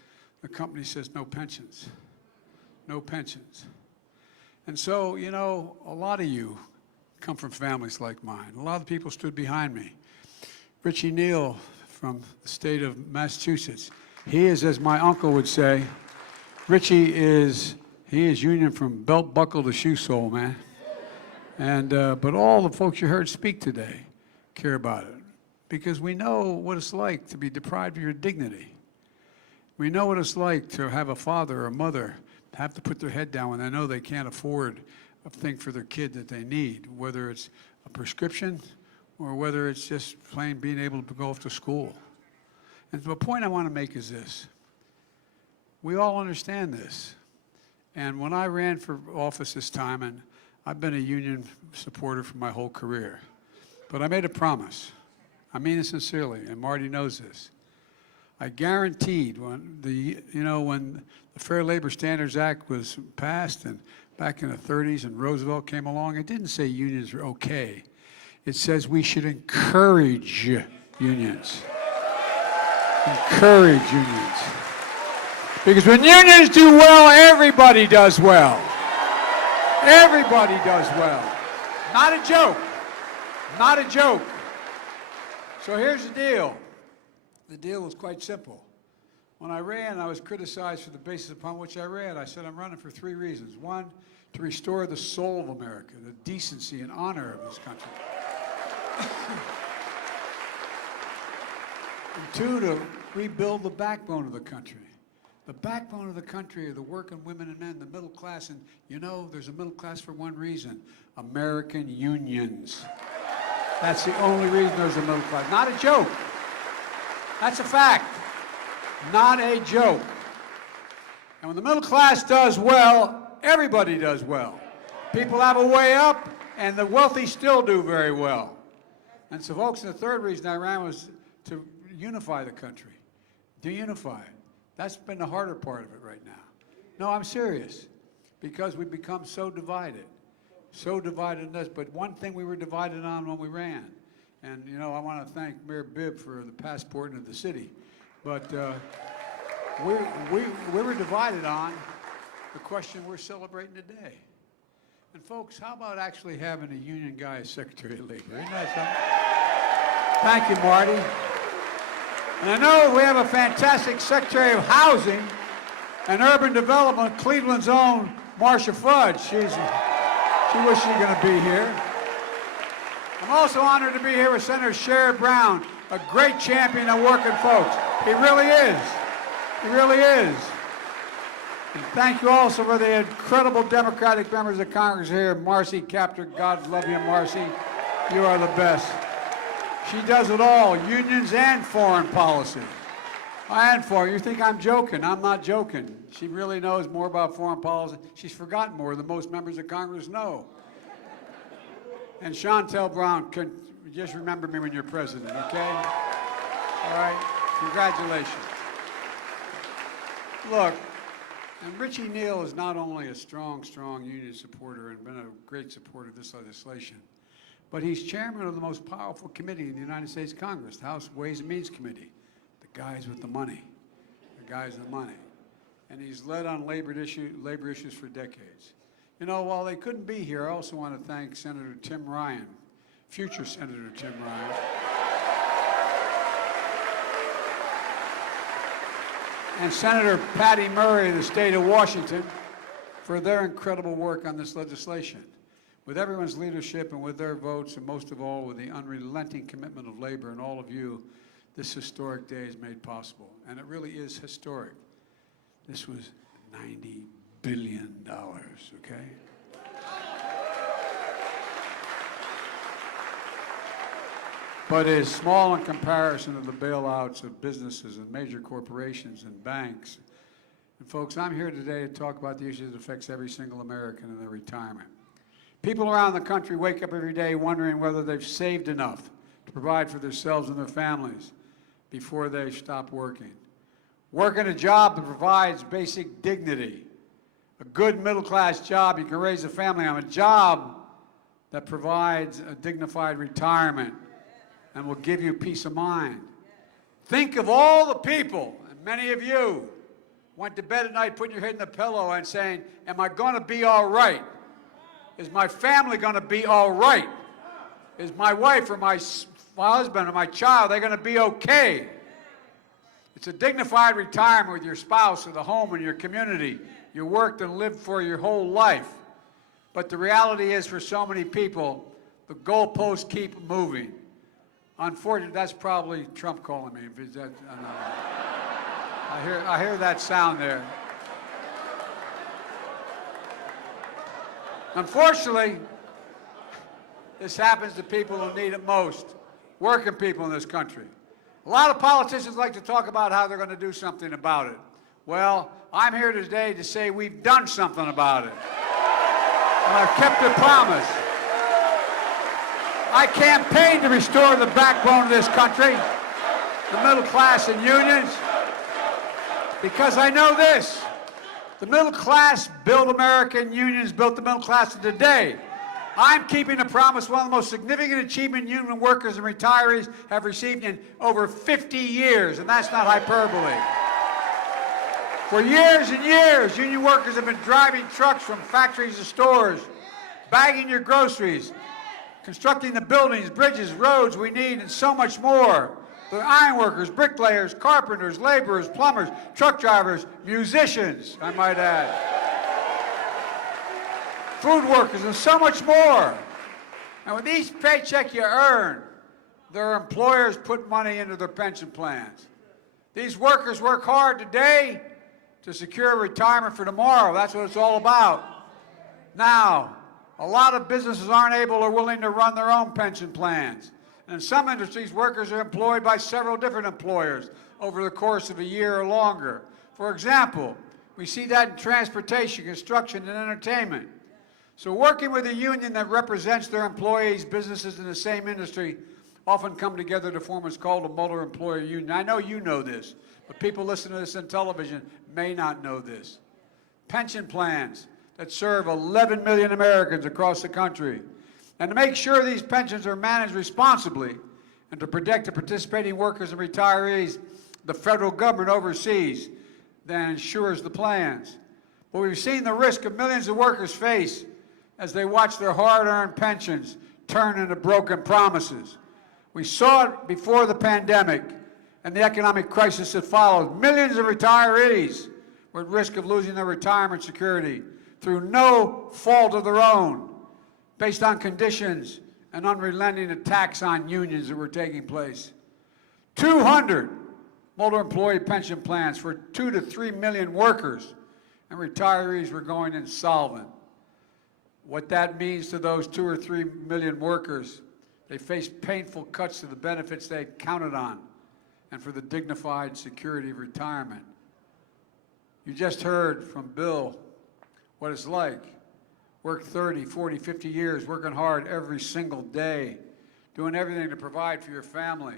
"The company says no pensions. No pensions." And so, you know, a lot of you come from families like mine. A lot of people stood behind me. Richie Neal from the state of Massachusetts. He is, as my uncle would say, Richie is union from belt buckle to shoe sole, man. And but all the folks you heard speak today care about it, because we know what it's like to be deprived of your dignity. We know what it's like to have a father or a mother have to put their head down when they know they can't afford a thing for their kid that they need, whether it's a prescription or whether it's just plain being able to go off to school. And the point I want to make is this. We all understand this. And when I ran for office this time, and I've been a union supporter for my whole career, but I made a promise. I mean it sincerely, and Marty knows this. I guaranteed when the Fair Labor Standards Act was passed, and back in the 30s, and Roosevelt came along, it didn't say unions are okay. It says we should encourage unions. Encourage unions. Because when unions do well, everybody does well. Everybody does well. Not a joke. Not a joke. So here's the deal. The deal was quite simple. When I ran, I was criticized for the basis upon which I ran. I said I'm running for 3 reasons. 1, to restore the soul of America, the decency and honor of this country. And 2, to rebuild the backbone of the country. The backbone of the country are the working women and men, the middle class. And you know, there's a middle class for one reason: American unions. That's the only reason there's a middle class. Not a joke. That's a fact. Not a joke. And when the middle class does well, everybody does well. People have a way up, and the wealthy still do very well. And so, folks, the 3rd reason I ran was to unify the country. De-unify it. That's been the harder part of it right now. No, I'm serious. Because we've become so divided. So divided in this. But one thing we were divided on when we ran. And, you know, I want to thank Mayor Bibb for the passport into the city. But we were divided on the question we're celebrating today. And, folks, how about actually having a union guy as Secretary of Labor? Isn't that something? Thank you, Marty. And I know we have a fantastic Secretary of Housing and Urban Development, Cleveland's own Marcia Fudge. She wishes she was going to be here. I'm also honored to be here with Senator Sherrod Brown, a great champion of working folks. He really is. He really is. And thank you also for the incredible Democratic members of Congress here. Marcy Kaptur, God love you, Marcy. You are the best. She does it all, unions and foreign policy. And foreign. You think I'm joking? I'm not joking. She really knows more about foreign policy. She's forgotten more than most members of Congress know. And Chantel Brown, just remember me when you're president, okay? All right? Congratulations. Look, and Richie Neal is not only a strong union supporter and been a great supporter of this legislation, but he's chairman of the most powerful committee in the United States Congress, the House Ways and Means Committee, the guys with the money, the guys with the money. And he's led on labor issues for decades. You know, while they couldn't be here, I also want to thank Senator Tim Ryan, future Senator Tim Ryan. And Senator Patty Murray of the state of Washington for their incredible work on this legislation. With everyone's leadership and with their votes, and most of all with the unrelenting commitment of labor and all of you, this historic day is made possible. And it really is historic. This was $90 billion, okay? But is small in comparison to the bailouts of businesses and major corporations and banks. And folks, I'm here today to talk about the issue that affects every single American in their retirement. People around the country wake up every day wondering whether they've saved enough to provide for themselves and their families before they stop working. Working a job that provides basic dignity, a good middle-class job you can raise a family on, a job that provides a dignified retirement and will give you peace of mind. Think of all the people, and many of you went to bed at night putting your head in the pillow and saying, am I going to be all right? Is my family going to be all right? Is my wife or my husband or my child, they're going to be okay? It's a dignified retirement with your spouse or the home and your community you worked and lived for your whole life. But the reality is, for so many people, the goalposts keep moving. Unfortunately, that's probably Trump calling me. I hear that sound there. Unfortunately, this happens to people who need it most, working people in this country. A lot of politicians like to talk about how they're going to do something about it. Well, I'm here today to say we've done something about it. And I've kept a promise. I campaigned to restore the backbone of this country, the middle class and unions, because I know this. The middle class built America and unions built the middle class of today. I'm keeping a promise, one of the most significant achievement union workers and retirees have received in over 50 years, and that's not hyperbole. For years and years, union workers have been driving trucks from factories to stores, bagging your groceries, constructing the buildings, bridges, roads we need, and so much more. The ironworkers, bricklayers, carpenters, laborers, plumbers, truck drivers, musicians, I might add, food workers, and so much more. And with each paycheck you earn, their employers put money into their pension plans. These workers work hard today to secure retirement for tomorrow. That's what it's all about. Now, a lot of businesses aren't able or willing to run their own pension plans. And in some industries, workers are employed by several different employers over the course of a year or longer. For example, we see that in transportation, construction, and entertainment. So working with a union that represents their employees, businesses in the same industry, often come together to form what's called a multi-employer union. I know you know this, but people listening to this on television may not know this. Pension plans that serve 11 million Americans across the country. And to make sure these pensions are managed responsibly and to protect the participating workers and retirees, the federal government oversees, then ensures the plans. But we've seen the risk of millions of workers face as they watch their hard-earned pensions turn into broken promises. We saw it before the pandemic and the economic crisis that followed, millions of retirees were at risk of losing their retirement security through no fault of their own, based on conditions and unrelenting attacks on unions that were taking place. 200 multi-employee pension plans for 2 to 3 million workers and retirees were going insolvent. What that means to those 2 or 3 million workers, they face painful cuts to the benefits they counted on and for the dignified security of retirement. You just heard from Bill what it's like. Work 30, 40, 50 years, working hard every single day, doing everything to provide for your family.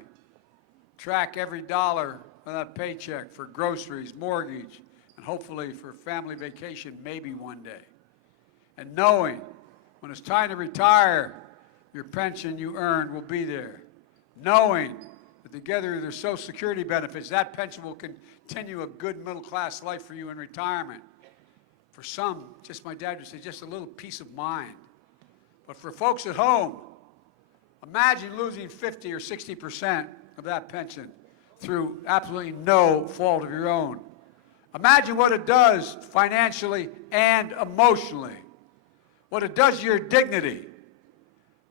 Track every dollar of that paycheck for groceries, mortgage, and hopefully for family vacation maybe one day. And knowing when it's time to retire, your pension you earned will be there. Knowing that together with your Social Security benefits, that pension will continue a good middle-class life for you in retirement. For some, just my dad would say, just a little peace of mind. But for folks at home, imagine losing 50 or 60% of that pension through absolutely no fault of your own. Imagine what it does financially and emotionally, what it does to your dignity.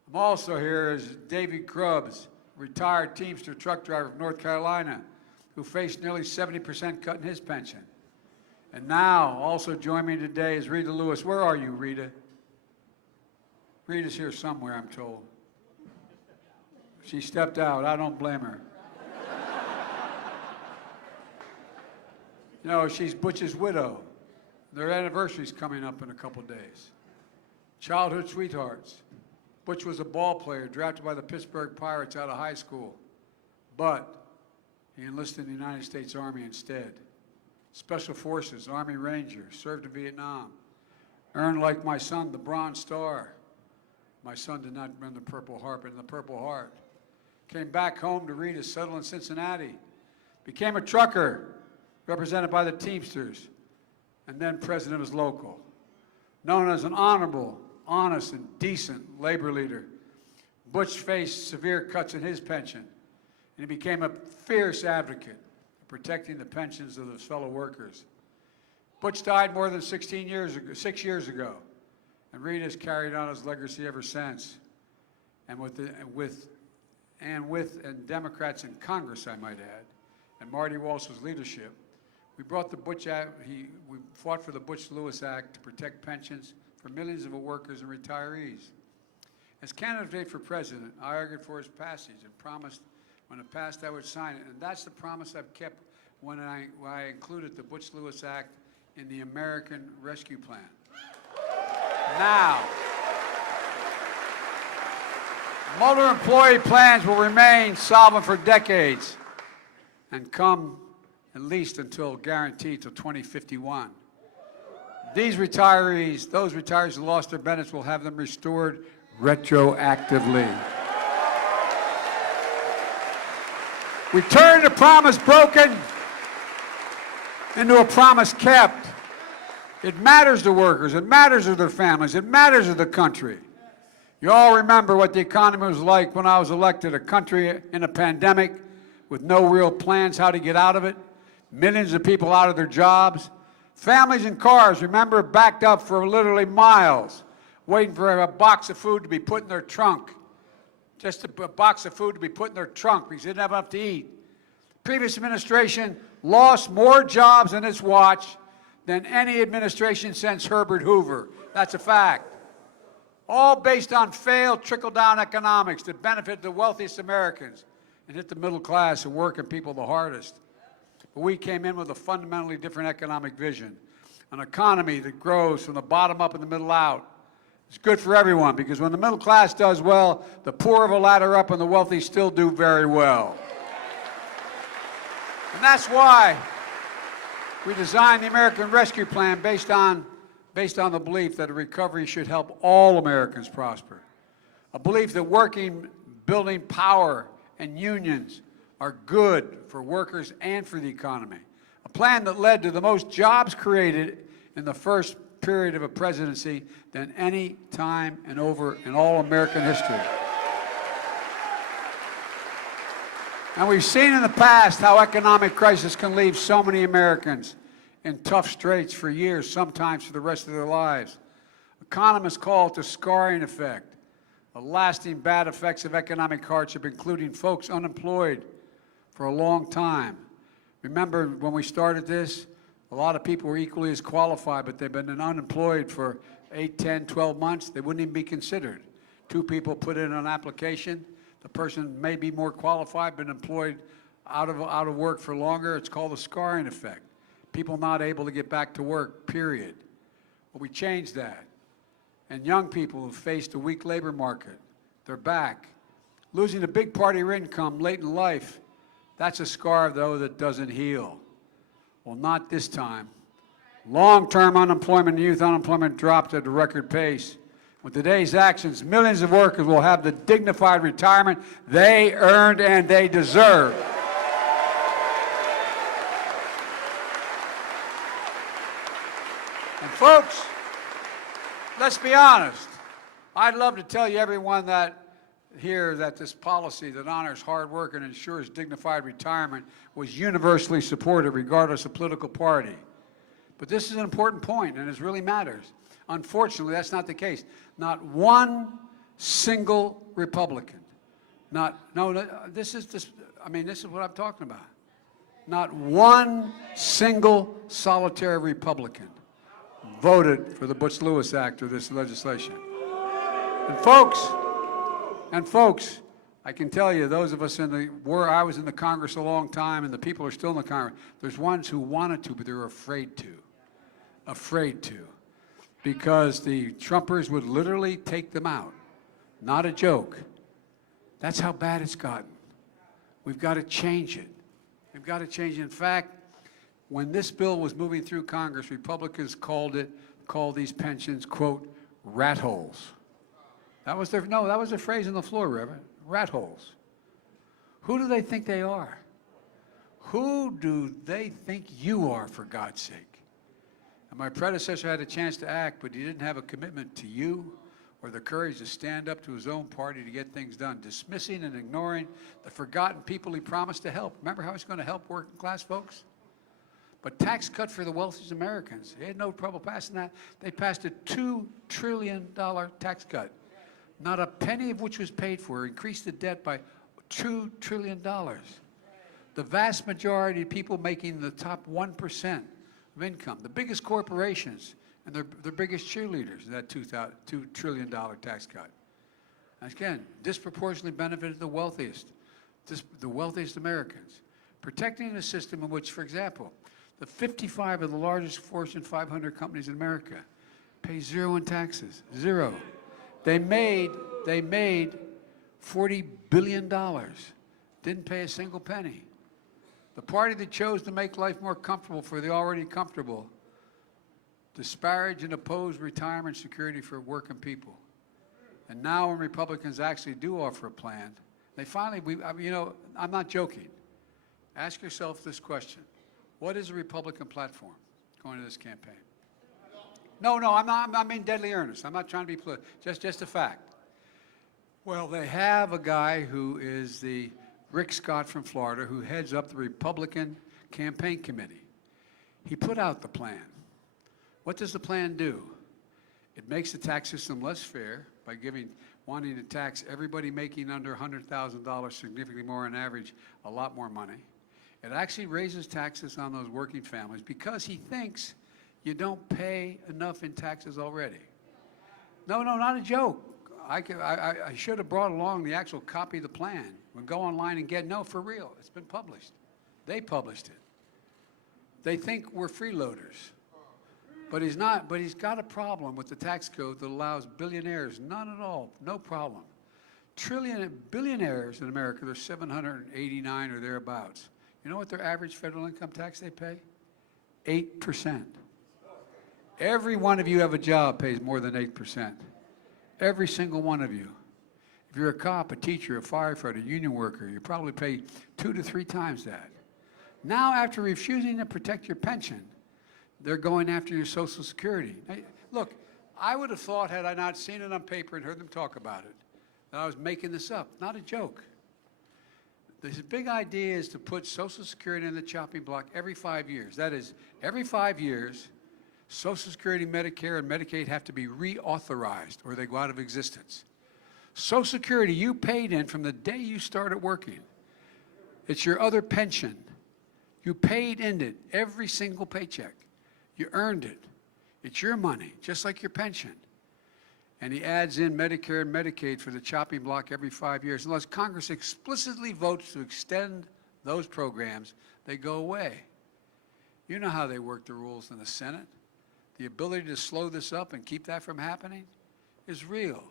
I'm also here as Davy Grubbs, retired Teamster truck driver from North Carolina, who faced nearly 70% cut in his pension. And now, also joining me today is Rita Lewis. Where are you, Rita? Rita's here somewhere, I'm told. She stepped out. I don't blame her. You know, she's Butch's widow. Their anniversary's coming up in a couple days. Childhood sweethearts. Butch was a ball player drafted by the Pittsburgh Pirates out of high school, but he enlisted in the United States Army instead. Special Forces, Army Ranger, served in Vietnam. Earned, like my son, the Bronze Star. My son did not win the Purple Heart, but in the Purple Heart. Came back home to Rita, settled in Cincinnati. Became a trucker, represented by the Teamsters, and then president of his local. Known as an honorable, honest, and decent labor leader, Butch faced severe cuts in his pension, and he became a fierce advocate of protecting the pensions of his fellow workers. Butch died more than 6 years ago, and Reed has carried on his legacy ever since. And with Democrats in Congress, I might add, and Marty Walsh's leadership, we brought the Butch Act. We fought for the Butch-Lewis Act to protect pensions for millions of workers and retirees. As candidate for president, I argued for its passage and promised when it passed I would sign it. And that's the promise I've kept when I included the Butch-Lewis Act in the American Rescue Plan. Now, multi-employee plans will remain solvent for decades and come at least until guaranteed till 2051. Those retirees who lost their benefits will have them restored retroactively. We turn the promise broken into a promise kept. It matters to workers, it matters to their families, it matters to the country. You all remember what the economy was like when I was elected, a country in a pandemic with no real plans how to get out of it, millions of people out of their jobs, families in cars, remember, backed up for literally miles, waiting for a box of food to be put in their trunk, just a box of food to be put in their trunk because they didn't have enough to eat. The previous administration lost more jobs in its watch than any administration since Herbert Hoover. That's a fact. All based on failed trickle-down economics that benefit the wealthiest Americans and hit the middle class and working people the hardest. But we came in with a fundamentally different economic vision, an economy that grows from the bottom up and the middle out. It's good for everyone because when the middle class does well, the poor of a ladder up and the wealthy still do very well. And that's why we designed the American Rescue Plan based on the belief that a recovery should help all Americans prosper. A belief that working, building power, and unions are good for workers and for the economy. A plan that led to the most jobs created in the first period of a presidency than any time in all American history. And we've seen in the past how economic crisis can leave so many Americans in tough straits for years, sometimes for the rest of their lives. Economists call it the scarring effect, the lasting bad effects of economic hardship, including folks unemployed for a long time. Remember when we started this, a lot of people were equally as qualified, but they've been unemployed for 8, 10, 12 months. They wouldn't even be considered. 2 people put in an application. The person may be more qualified, been employed out of work for longer. It's called the scarring effect. People not able to get back to work, period. Well, we changed that. And young people who faced a weak labor market, they're back. Losing a big part of your income late in life, that's a scar, though, that doesn't heal. Well, not this time. Long-term unemployment and youth unemployment dropped at a record pace. With today's actions, millions of workers will have the dignified retirement they earned and they deserve. And folks, let's be honest. I'd love to tell you, everyone that here, that this policy that honors hard work and ensures dignified retirement was universally supported, regardless of political party. But this is an important point, and it really matters. Unfortunately, that's not the case. Not one single Republican, this is what I'm talking about. Not one single solitary Republican voted for the Butch-Lewis Act or this legislation. And folks, I can tell you, those of us I was in the Congress a long time, and the people are still in the Congress, there's ones who wanted to, but they were afraid to. Because the Trumpers would literally take them out. Not a joke. That's how bad it's gotten. We've got to change it. We've got to change it. In fact, when this bill was moving through Congress, Republicans called these pensions, quote, rat holes. That was their phrase on the floor, Reverend. Rat holes. Who do they think they are? Who do they think you are, for God's sake? And my predecessor had a chance to act, but he didn't have a commitment to you or the courage to stand up to his own party to get things done, dismissing and ignoring the forgotten people he promised to help. Remember how he's going to help working class folks? But tax cut for the wealthiest Americans. They had no trouble passing that. They passed a $2 trillion tax cut, not a penny of which was paid for, increased the debt by $2 trillion. The vast majority of people making the top 1% of income, the biggest corporations, and their biggest cheerleaders in that $2 trillion tax cut. And again, disproportionately benefited the wealthiest Americans. Protecting a system in which, for example, the 55 of the largest Fortune 500 companies in America pay zero in taxes, zero. They made $40 billion, didn't pay a single penny. The party that chose to make life more comfortable for the already comfortable disparage and oppose retirement security for working people. And now when Republicans actually do offer a plan, they finally, I'm not joking. Ask yourself this question. What is a Republican platform going to this campaign? No, I'm being deadly earnest. I'm not trying to be political, just a fact. Well, they have a guy who is the Rick Scott from Florida, who heads up the Republican campaign committee. He put out the plan. What does the plan do? It makes the tax system less fair by wanting to tax everybody making under $100,000, significantly more on average, a lot more money. It actually raises taxes on those working families because he thinks you don't pay enough in taxes already. No, not a joke. I should have brought along the actual copy of the plan. We'll go online and no, for real, it's been published. They published it. They think we're freeloaders. But he's not, but he's got a problem with the tax code that allows billionaires, none at all, no problem. Billionaires in America, there's 789 or thereabouts. You know what their average federal income tax they pay? 8%. Every one of you have a job pays more than 8%. Every single one of you. If you're a cop, a teacher, a firefighter, a union worker, you probably pay 2 to 3 times that. Now, after refusing to protect your pension, they're going after your Social Security. Now, look, I would have thought, had I not seen it on paper and heard them talk about it, that I was making this up. Not a joke. The big idea is to put Social Security in the chopping block every 5 years. That is, every 5 years, Social Security, Medicare, and Medicaid have to be reauthorized or they go out of existence. Social Security you paid in from the day you started working. It's your other pension. You paid in it every single paycheck. You earned it. It's your money, just like your pension. And he adds in Medicare and Medicaid for the chopping block every 5 years. Unless Congress explicitly votes to extend those programs, they go away. You know how they work the rules in the Senate. The ability to slow this up and keep that from happening is real.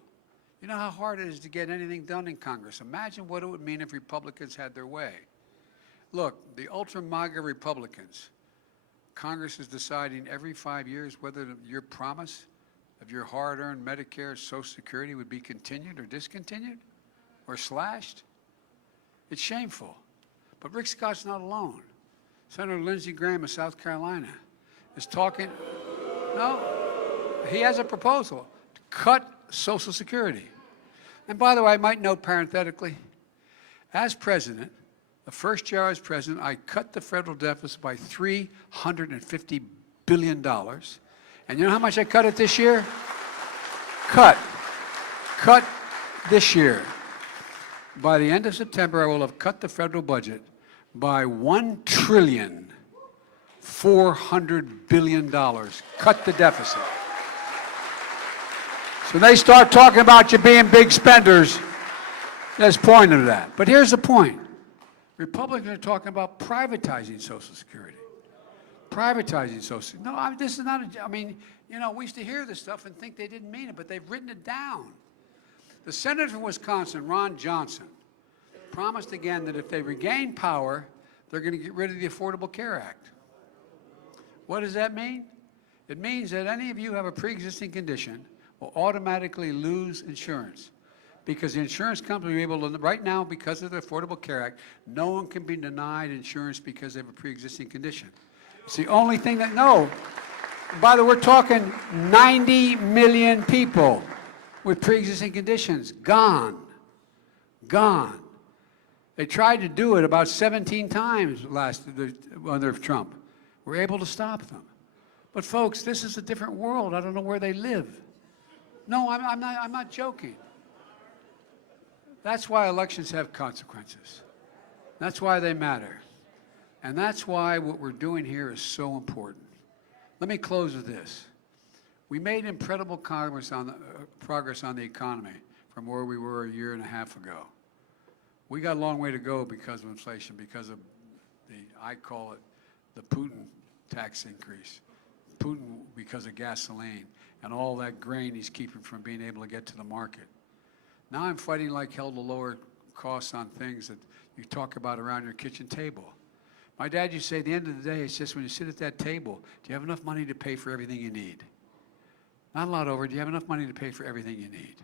You know how hard it is to get anything done in Congress. Imagine what it would mean if Republicans had their way. Look, the ultra-MAGA Republicans, Congress is deciding every 5 years whether your promise of your hard-earned Medicare, Social Security would be continued or discontinued or slashed. It's shameful. But Rick Scott's not alone. Senator Lindsey Graham of South Carolina is talking. No, he has a proposal to cut Social Security. And by the way, I might note parenthetically, as president, the first year I was president, I cut the federal deficit by $350 billion. And you know how much I cut it this year? Cut this year. By the end of September, I will have cut the federal budget by $1,400 billion. Cut the deficit. So they start talking about you being big spenders. There's a point to that. But here's the point. Republicans are talking about privatizing Social Security. Privatizing Social Security. No, this is not a, we used to hear this stuff and think they didn't mean it, but they've written it down. The senator from Wisconsin, Ron Johnson, promised again that if they regain power, they're going to get rid of the Affordable Care Act. What does that mean? It means that any of you who have a pre-existing condition will automatically lose insurance because the insurance company will be able to, right now, because of the Affordable Care Act, no one can be denied insurance because they have a pre-existing condition. It's the only thing that, no. By the way, we're talking 90 million people with pre-existing conditions, gone. They tried to do it about 17 times under Trump. We're able to stop them. But folks, this is a different world. I don't know where they live. No, I'm not joking. That's why elections have consequences. That's why they matter. And that's why what we're doing here is so important. Let me close with this. We made incredible progress on the economy from where we were a year and a half ago. We got a long way to go because of inflation, because of I call it the Putin tax increase. Putin because of gasoline and all that grain he's keeping from being able to get to the market. Now I'm fighting like hell to lower costs on things that you talk about around your kitchen table. My dad used to say, at the end of the day, it's just when you sit at that table, do you have enough money to pay for everything you need? Not a lot over, do you have enough money to pay for everything you need?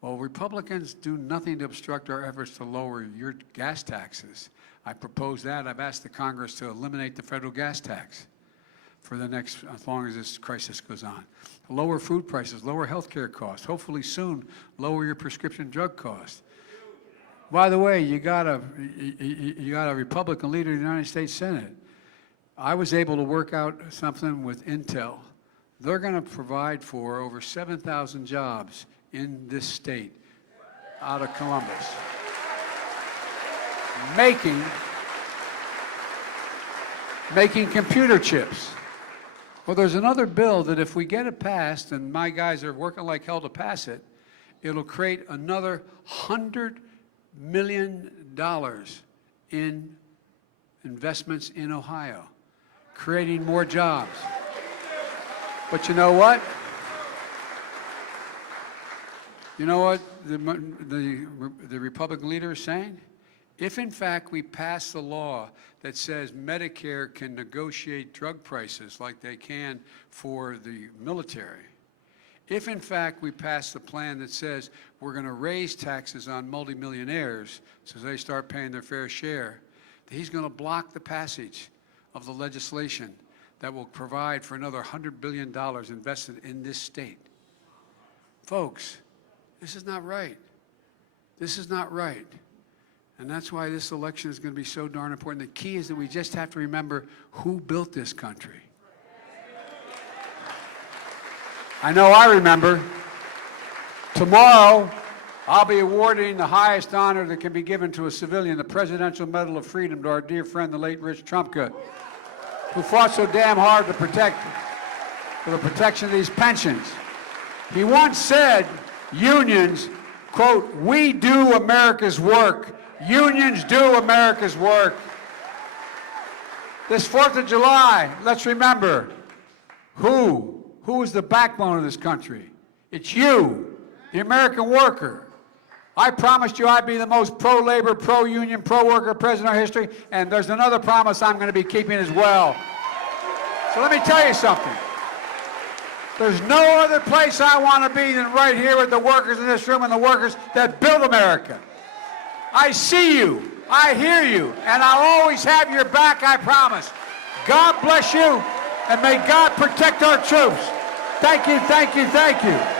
Well, Republicans do nothing to obstruct our efforts to lower your gas taxes. I propose that. I've asked the Congress to eliminate the federal gas tax for the next, as long as this crisis goes on. Lower food prices, lower health care costs, hopefully soon lower your prescription drug costs. By the way, you got a Republican leader in the United States Senate. I was able to work out something with Intel. They're going to provide for over 7,000 jobs in this state out of Columbus. Making computer chips. Well, there's another bill that if we get it passed, and my guys are working like hell to pass it, it'll create another $100 million in investments in Ohio, creating more jobs. But you know what? You know what the Republican leader is saying? If, in fact, we pass the law that says Medicare can negotiate drug prices like they can for the military, if, in fact, we pass the plan that says we're going to raise taxes on multimillionaires so they start paying their fair share, he's going to block the passage of the legislation that will provide for another $100 billion invested in this state. Folks, this is not right. This is not right. And that's why this election is going to be so darn important. The key is that we just have to remember who built this country. I know I remember. Tomorrow, I'll be awarding the highest honor that can be given to a civilian, the Presidential Medal of Freedom, to our dear friend, the late Rich Trumka, who fought so damn hard to for the protection of these pensions. He once said, unions, quote, "We do America's work. Unions do America's work." This 4th of July, let's remember, who is the backbone of this country? It's you, the American worker. I promised you I'd be the most pro-labor, pro-union, pro-worker president in our history, and there's another promise I'm going to be keeping as well. So let me tell you something. There's no other place I want to be than right here with the workers in this room and the workers that build America. I see you, I hear you, and I'll always have your back, I promise. God bless you, and may God protect our troops. Thank you, thank you, thank you.